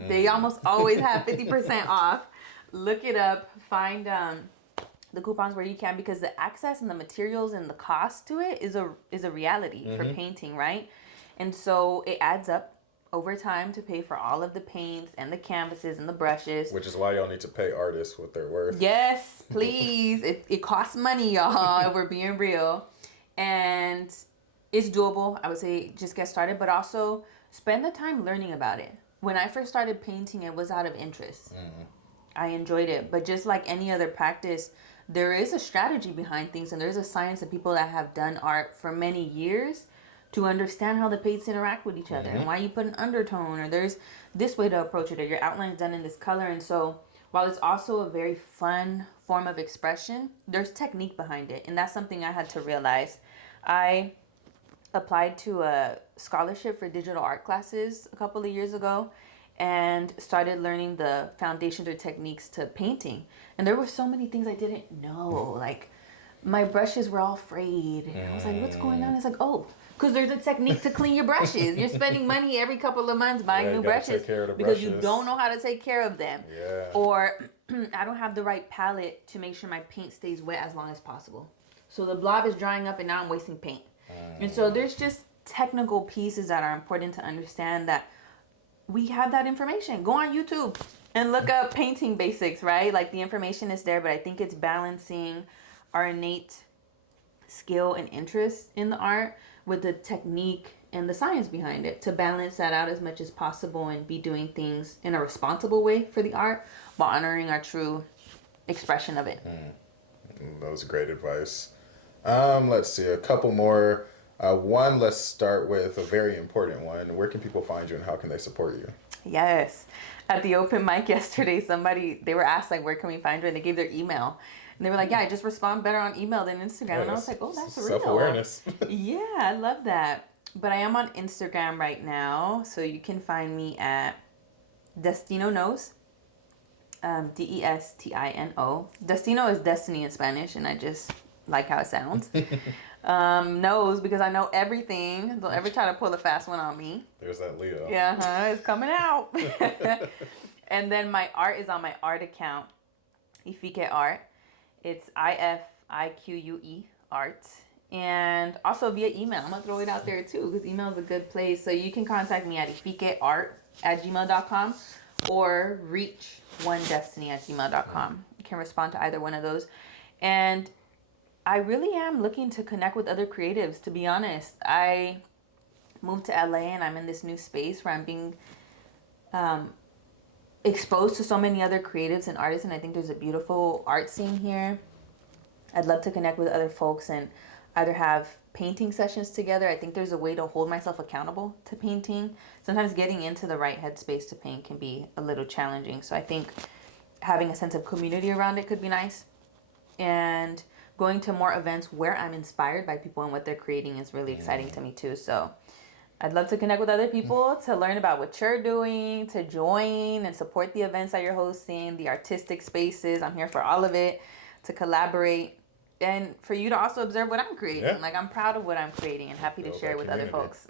They almost always have 50% off. Look it up. Find the coupons where you can, because the access and the materials and the cost to it is a reality for painting, right? And so it adds up over time to pay for all of the paints and the canvases and the brushes. Which is why y'all need to pay artists what they're worth. Yes, please. It costs money, y'all, if we're being real. And it's doable. I would say just get started, but also spend the time learning about it. When I first started painting, it was out of interest. I enjoyed it. But just like any other practice, there is a strategy behind things, and there's a science of people that have done art for many years to understand how the paints interact with each other and why you put an undertone, or there's this way to approach it, or your outline's done in this color. And so while it's also a very fun form of expression, there's technique behind it. And that's something I had to realize. I applied to a scholarship for digital art classes a couple of years ago and started learning the foundations or techniques to painting. And there were so many things I didn't know. Like, my brushes were all frayed. And I was like, what's going on? It's like, oh, because there's a technique to clean your brushes. You're spending money every couple of months buying new brushes because you don't know how to take care of them. Yeah. Or I don't have the right palette to make sure my paint stays wet as long as possible. So the blob is drying up and now I'm wasting paint. And so there's just technical pieces that are important to understand, that we have that information. Go on YouTube and look up painting basics, right? Like, the information is there, but I think it's balancing our innate skill and interest in the art with the technique and the science behind it, to balance that out as much as possible and be doing things in a responsible way for the art while honoring our true expression of it. That was great advice. Let's see, a couple more. One, let's start with a very important one. Where can people find you and how can they support you? Yes. At the open mic yesterday, they were asked, like, where can we find you? And they gave their email. And they were like, yeah, I just respond better on email than Instagram. Yeah, and I was like, oh, that's real. Self-awareness. Yeah, I love that. But I am on Instagram right now. So you can find me at Destino Knows. Destino. Destino is destiny in Spanish, and I just like how it sounds. Knows, because I know everything. Don't ever try to pull a fast one on me. There's that Leo. Yeah, it's coming out. And then my art is on my art account, Ifique Art. It's IFIQUE Art. And also via email. I'm going to throw it out there too, because email is a good place. So you can contact me at ifiqueart@gmail.com or reach1destiny@gmail.com. You can respond to either one of those. And I really am looking to connect with other creatives, to be honest. I moved to LA and I'm in this new space where I'm being exposed to so many other creatives and artists, and I think there's a beautiful art scene here. I'd love to connect with other folks and either have painting sessions together. I think there's a way to hold myself accountable to painting. Sometimes getting into the right headspace to paint can be a little challenging. So I think having a sense of community around it could be nice. And going to more events where I'm inspired by people and what they're creating is really exciting to me too. So I'd love to connect with other people, to learn about what you're doing, to join and support the events that you're hosting, the artistic spaces. I'm here for all of it, to collaborate, and for you to also observe what I'm creating. Yeah. Like, I'm proud of what I'm creating and happy to share it with other folks.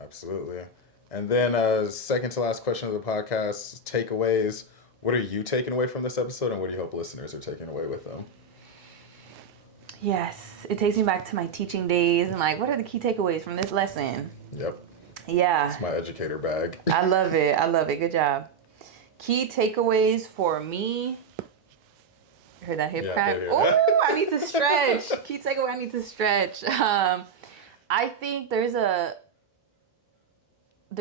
Absolutely. And then second to last question of the podcast, takeaways. What are you taking away from this episode, and what do you hope listeners are taking away with them? Yes, it takes me back to my teaching days. And like, what are the key takeaways from this lesson? Yep. Yeah. It's my educator bag. I love it. I love it. Good job. Key takeaways for me. Heard that hip crack? Oh, I need to stretch. Key takeaway, I need to stretch. I think there's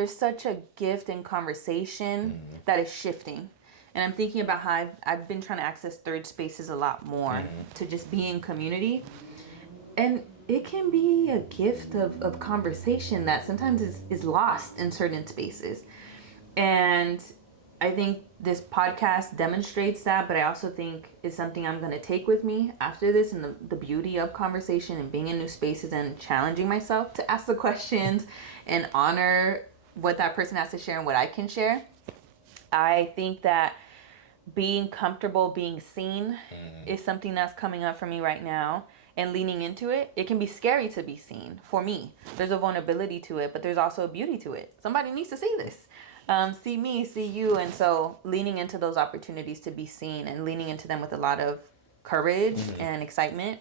such a gift in conversation that is shifting. And I'm thinking about how I've been trying to access third spaces a lot more to just be in community. And it can be a gift of conversation that sometimes is lost in certain spaces. And I think this podcast demonstrates that, but I also think it's something I'm going to take with me after this, and the beauty of conversation and being in new spaces and challenging myself to ask the questions and honor what that person has to share and what I can share. I think that being comfortable being seen is something that's coming up for me right now, and leaning into it. It can be scary to be seen for me. There's a vulnerability to it, but there's also a beauty to it. Somebody needs to see this. See me, see you. And so leaning into those opportunities to be seen and leaning into them with a lot of courage and excitement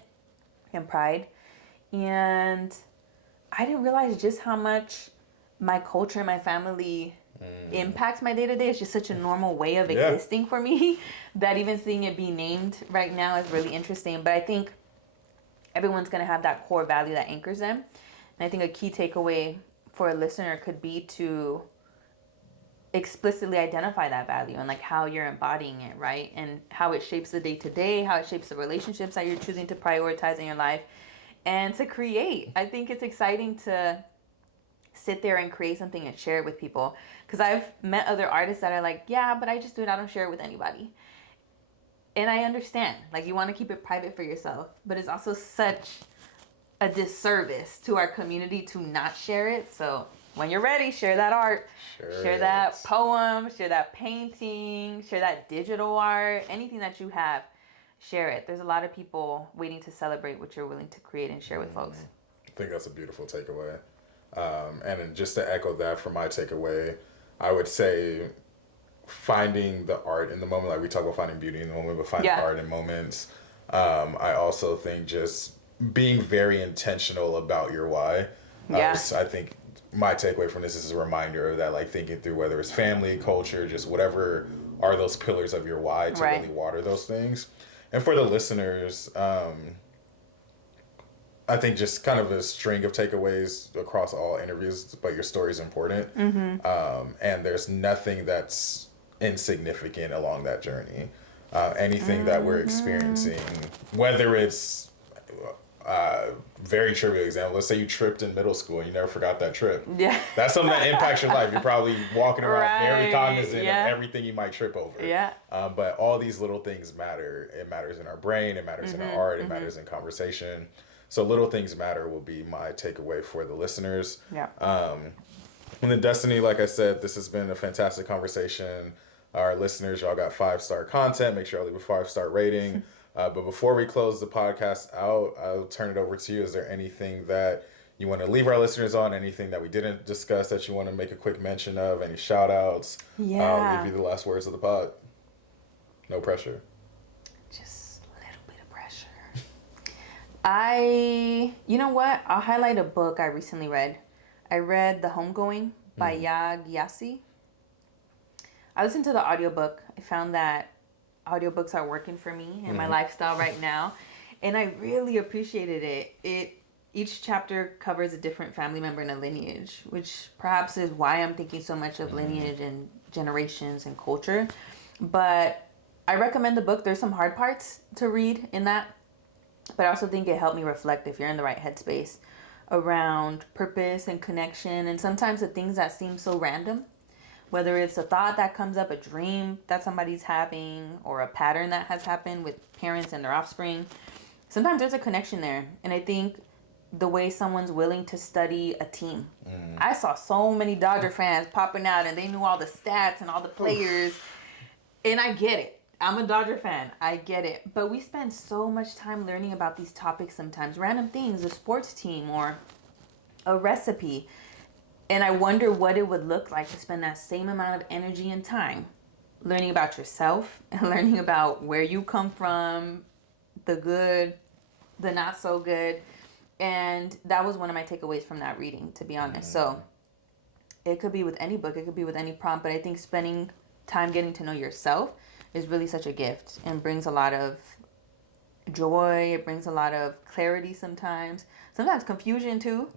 and pride. And I didn't realize just how much my culture and my family impacts my day-to-day. It's just such a normal way of existing for me that even seeing it be named right now is really interesting. But I think everyone's going to have that core value that anchors them. And I think a key takeaway for a listener could be to explicitly identify that value and like how you're embodying it, right? And how it shapes the day-to-day, how it shapes the relationships that you're choosing to prioritize in your life, and to create. I think it's exciting to sit there and create something and share it with people, because I've met other artists that are like, yeah, but I just do it, I don't share it with anybody. And I understand, like, you want to keep it private for yourself, but it's also such a disservice to our community to not share it. So when you're ready, share that art, share that poem, share that painting, share that digital art, anything that you have, share it. There's a lot of people waiting to celebrate what you're willing to create and share with folks. I think that's a beautiful takeaway. And just to echo that for my takeaway, I would say finding the art in the moment, like we talk about finding beauty in the moment, but finding art in moments. I also think just being very intentional about your why. I think my takeaway from this is a reminder of that, like thinking through whether it's family, culture, just whatever are those pillars of your why to really water those things. And for the listeners, I think just kind of a string of takeaways across all interviews, but your story is important. And there's nothing that's insignificant along that journey. Anything that we're experiencing, whether it's very trivial example, let's say you tripped in middle school and you never forgot that trip. Yeah. That's something that impacts your life. You're probably walking around very cognizant of everything you might trip over. But all these little things matter. It matters in our brain, it matters in our art, it matters in conversation. So little things matter will be my takeaway for the listeners. And then Destiny, like I said, this has been a fantastic conversation. Our listeners, y'all got 5-star content. Make sure y'all leave a 5-star rating. But before we close the podcast out, I'll turn it over to you. Is there anything that you want to leave our listeners on? Anything that we didn't discuss that you want to make a quick mention of? Any shout outs? I'll leave you the last words of the pod. No pressure. Just a little bit of pressure. You know what? I'll highlight a book I recently read. I read The Homegoing by Ya Gyasi. I listened to the audiobook. I found that audiobooks are working for me in my lifestyle right now, and I really appreciated it. Each chapter covers a different family member in a lineage, which perhaps is why I'm thinking so much of lineage and generations and culture. But I recommend the book. There's some hard parts to read in that, but I also think it helped me reflect, if you're in the right headspace, around purpose and connection, and sometimes the things that seem so random, whether it's a thought that comes up, a dream that somebody's having, or a pattern that has happened with parents and their offspring. Sometimes there's a connection there. And I think the way someone's willing to study a team. I saw so many Dodger fans popping out and they knew all the stats and all the players. And I get it. I'm a Dodger fan. I get it. But we spend so much time learning about these topics sometimes. Random things, a sports team or a recipe. And I wonder what it would look like to spend that same amount of energy and time learning about yourself and learning about where you come from, the good, the not so good. And that was one of my takeaways from that reading, to be honest. So it could be with any book, it could be with any prompt, but I think spending time getting to know yourself is really such a gift and brings a lot of joy. It brings a lot of clarity sometimes confusion too.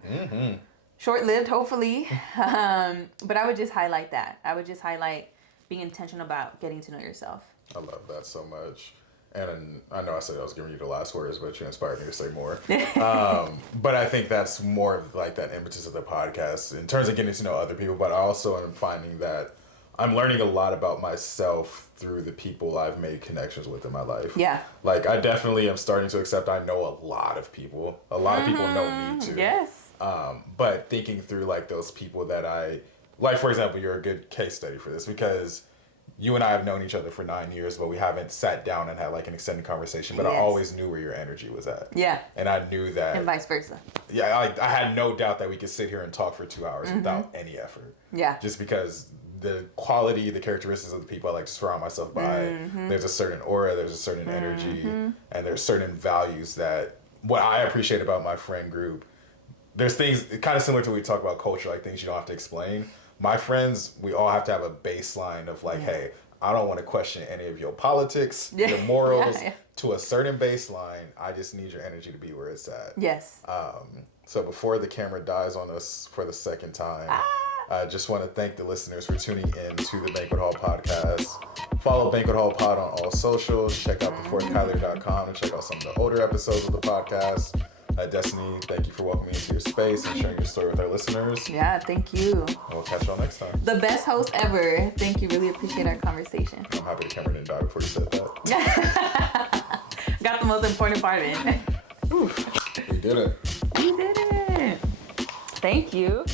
Short-lived, hopefully. But I would just highlight that. I would just highlight being intentional about getting to know yourself. I love that so much. And I know I said I was giving you the last words, but you inspired me to say more. But I think that's more of like that impetus of the podcast in terms of getting to know other people. But I also am finding that I'm learning a lot about myself through the people I've made connections with in my life. Yeah. Like I definitely am starting to accept I know a lot of people. A lot of people know me too. Yes. But thinking through like those people that like for example, you're a good case study for this because you and I have known each other for 9 years, but we haven't sat down and had like an extended conversation. But I always knew where your energy was at. Yeah. And I knew that. And vice versa. Yeah, I had no doubt that we could sit here and talk for 2 hours without any effort. Yeah. Just because the quality, the characteristics of the people I like to surround myself by, there's a certain aura, there's a certain energy, and there's certain values that what I appreciate about my friend group. There's things kind of similar to when we talk about culture, like things you don't have to explain. My friends, we all have to have a baseline of like, hey, I don't want to question any of your politics, your morals, to a certain baseline. I just need your energy to be where it's at. Yes. So before the camera dies on us for the second time, I just want to thank the listeners for tuning in to the Banquet Hall Podcast. Follow Banquet Hall Pod on all socials. Check out thefourthkyler.com and check out some of the older episodes of the podcast. Destiny, thank you for welcoming me into your space and sharing your story with our listeners. Yeah, thank you. We'll catch y'all next time. The best host ever. Thank you. Really appreciate our conversation. I'm happy the camera didn't die before you said that. Got the most important part in. We did it. We did it. Thank you.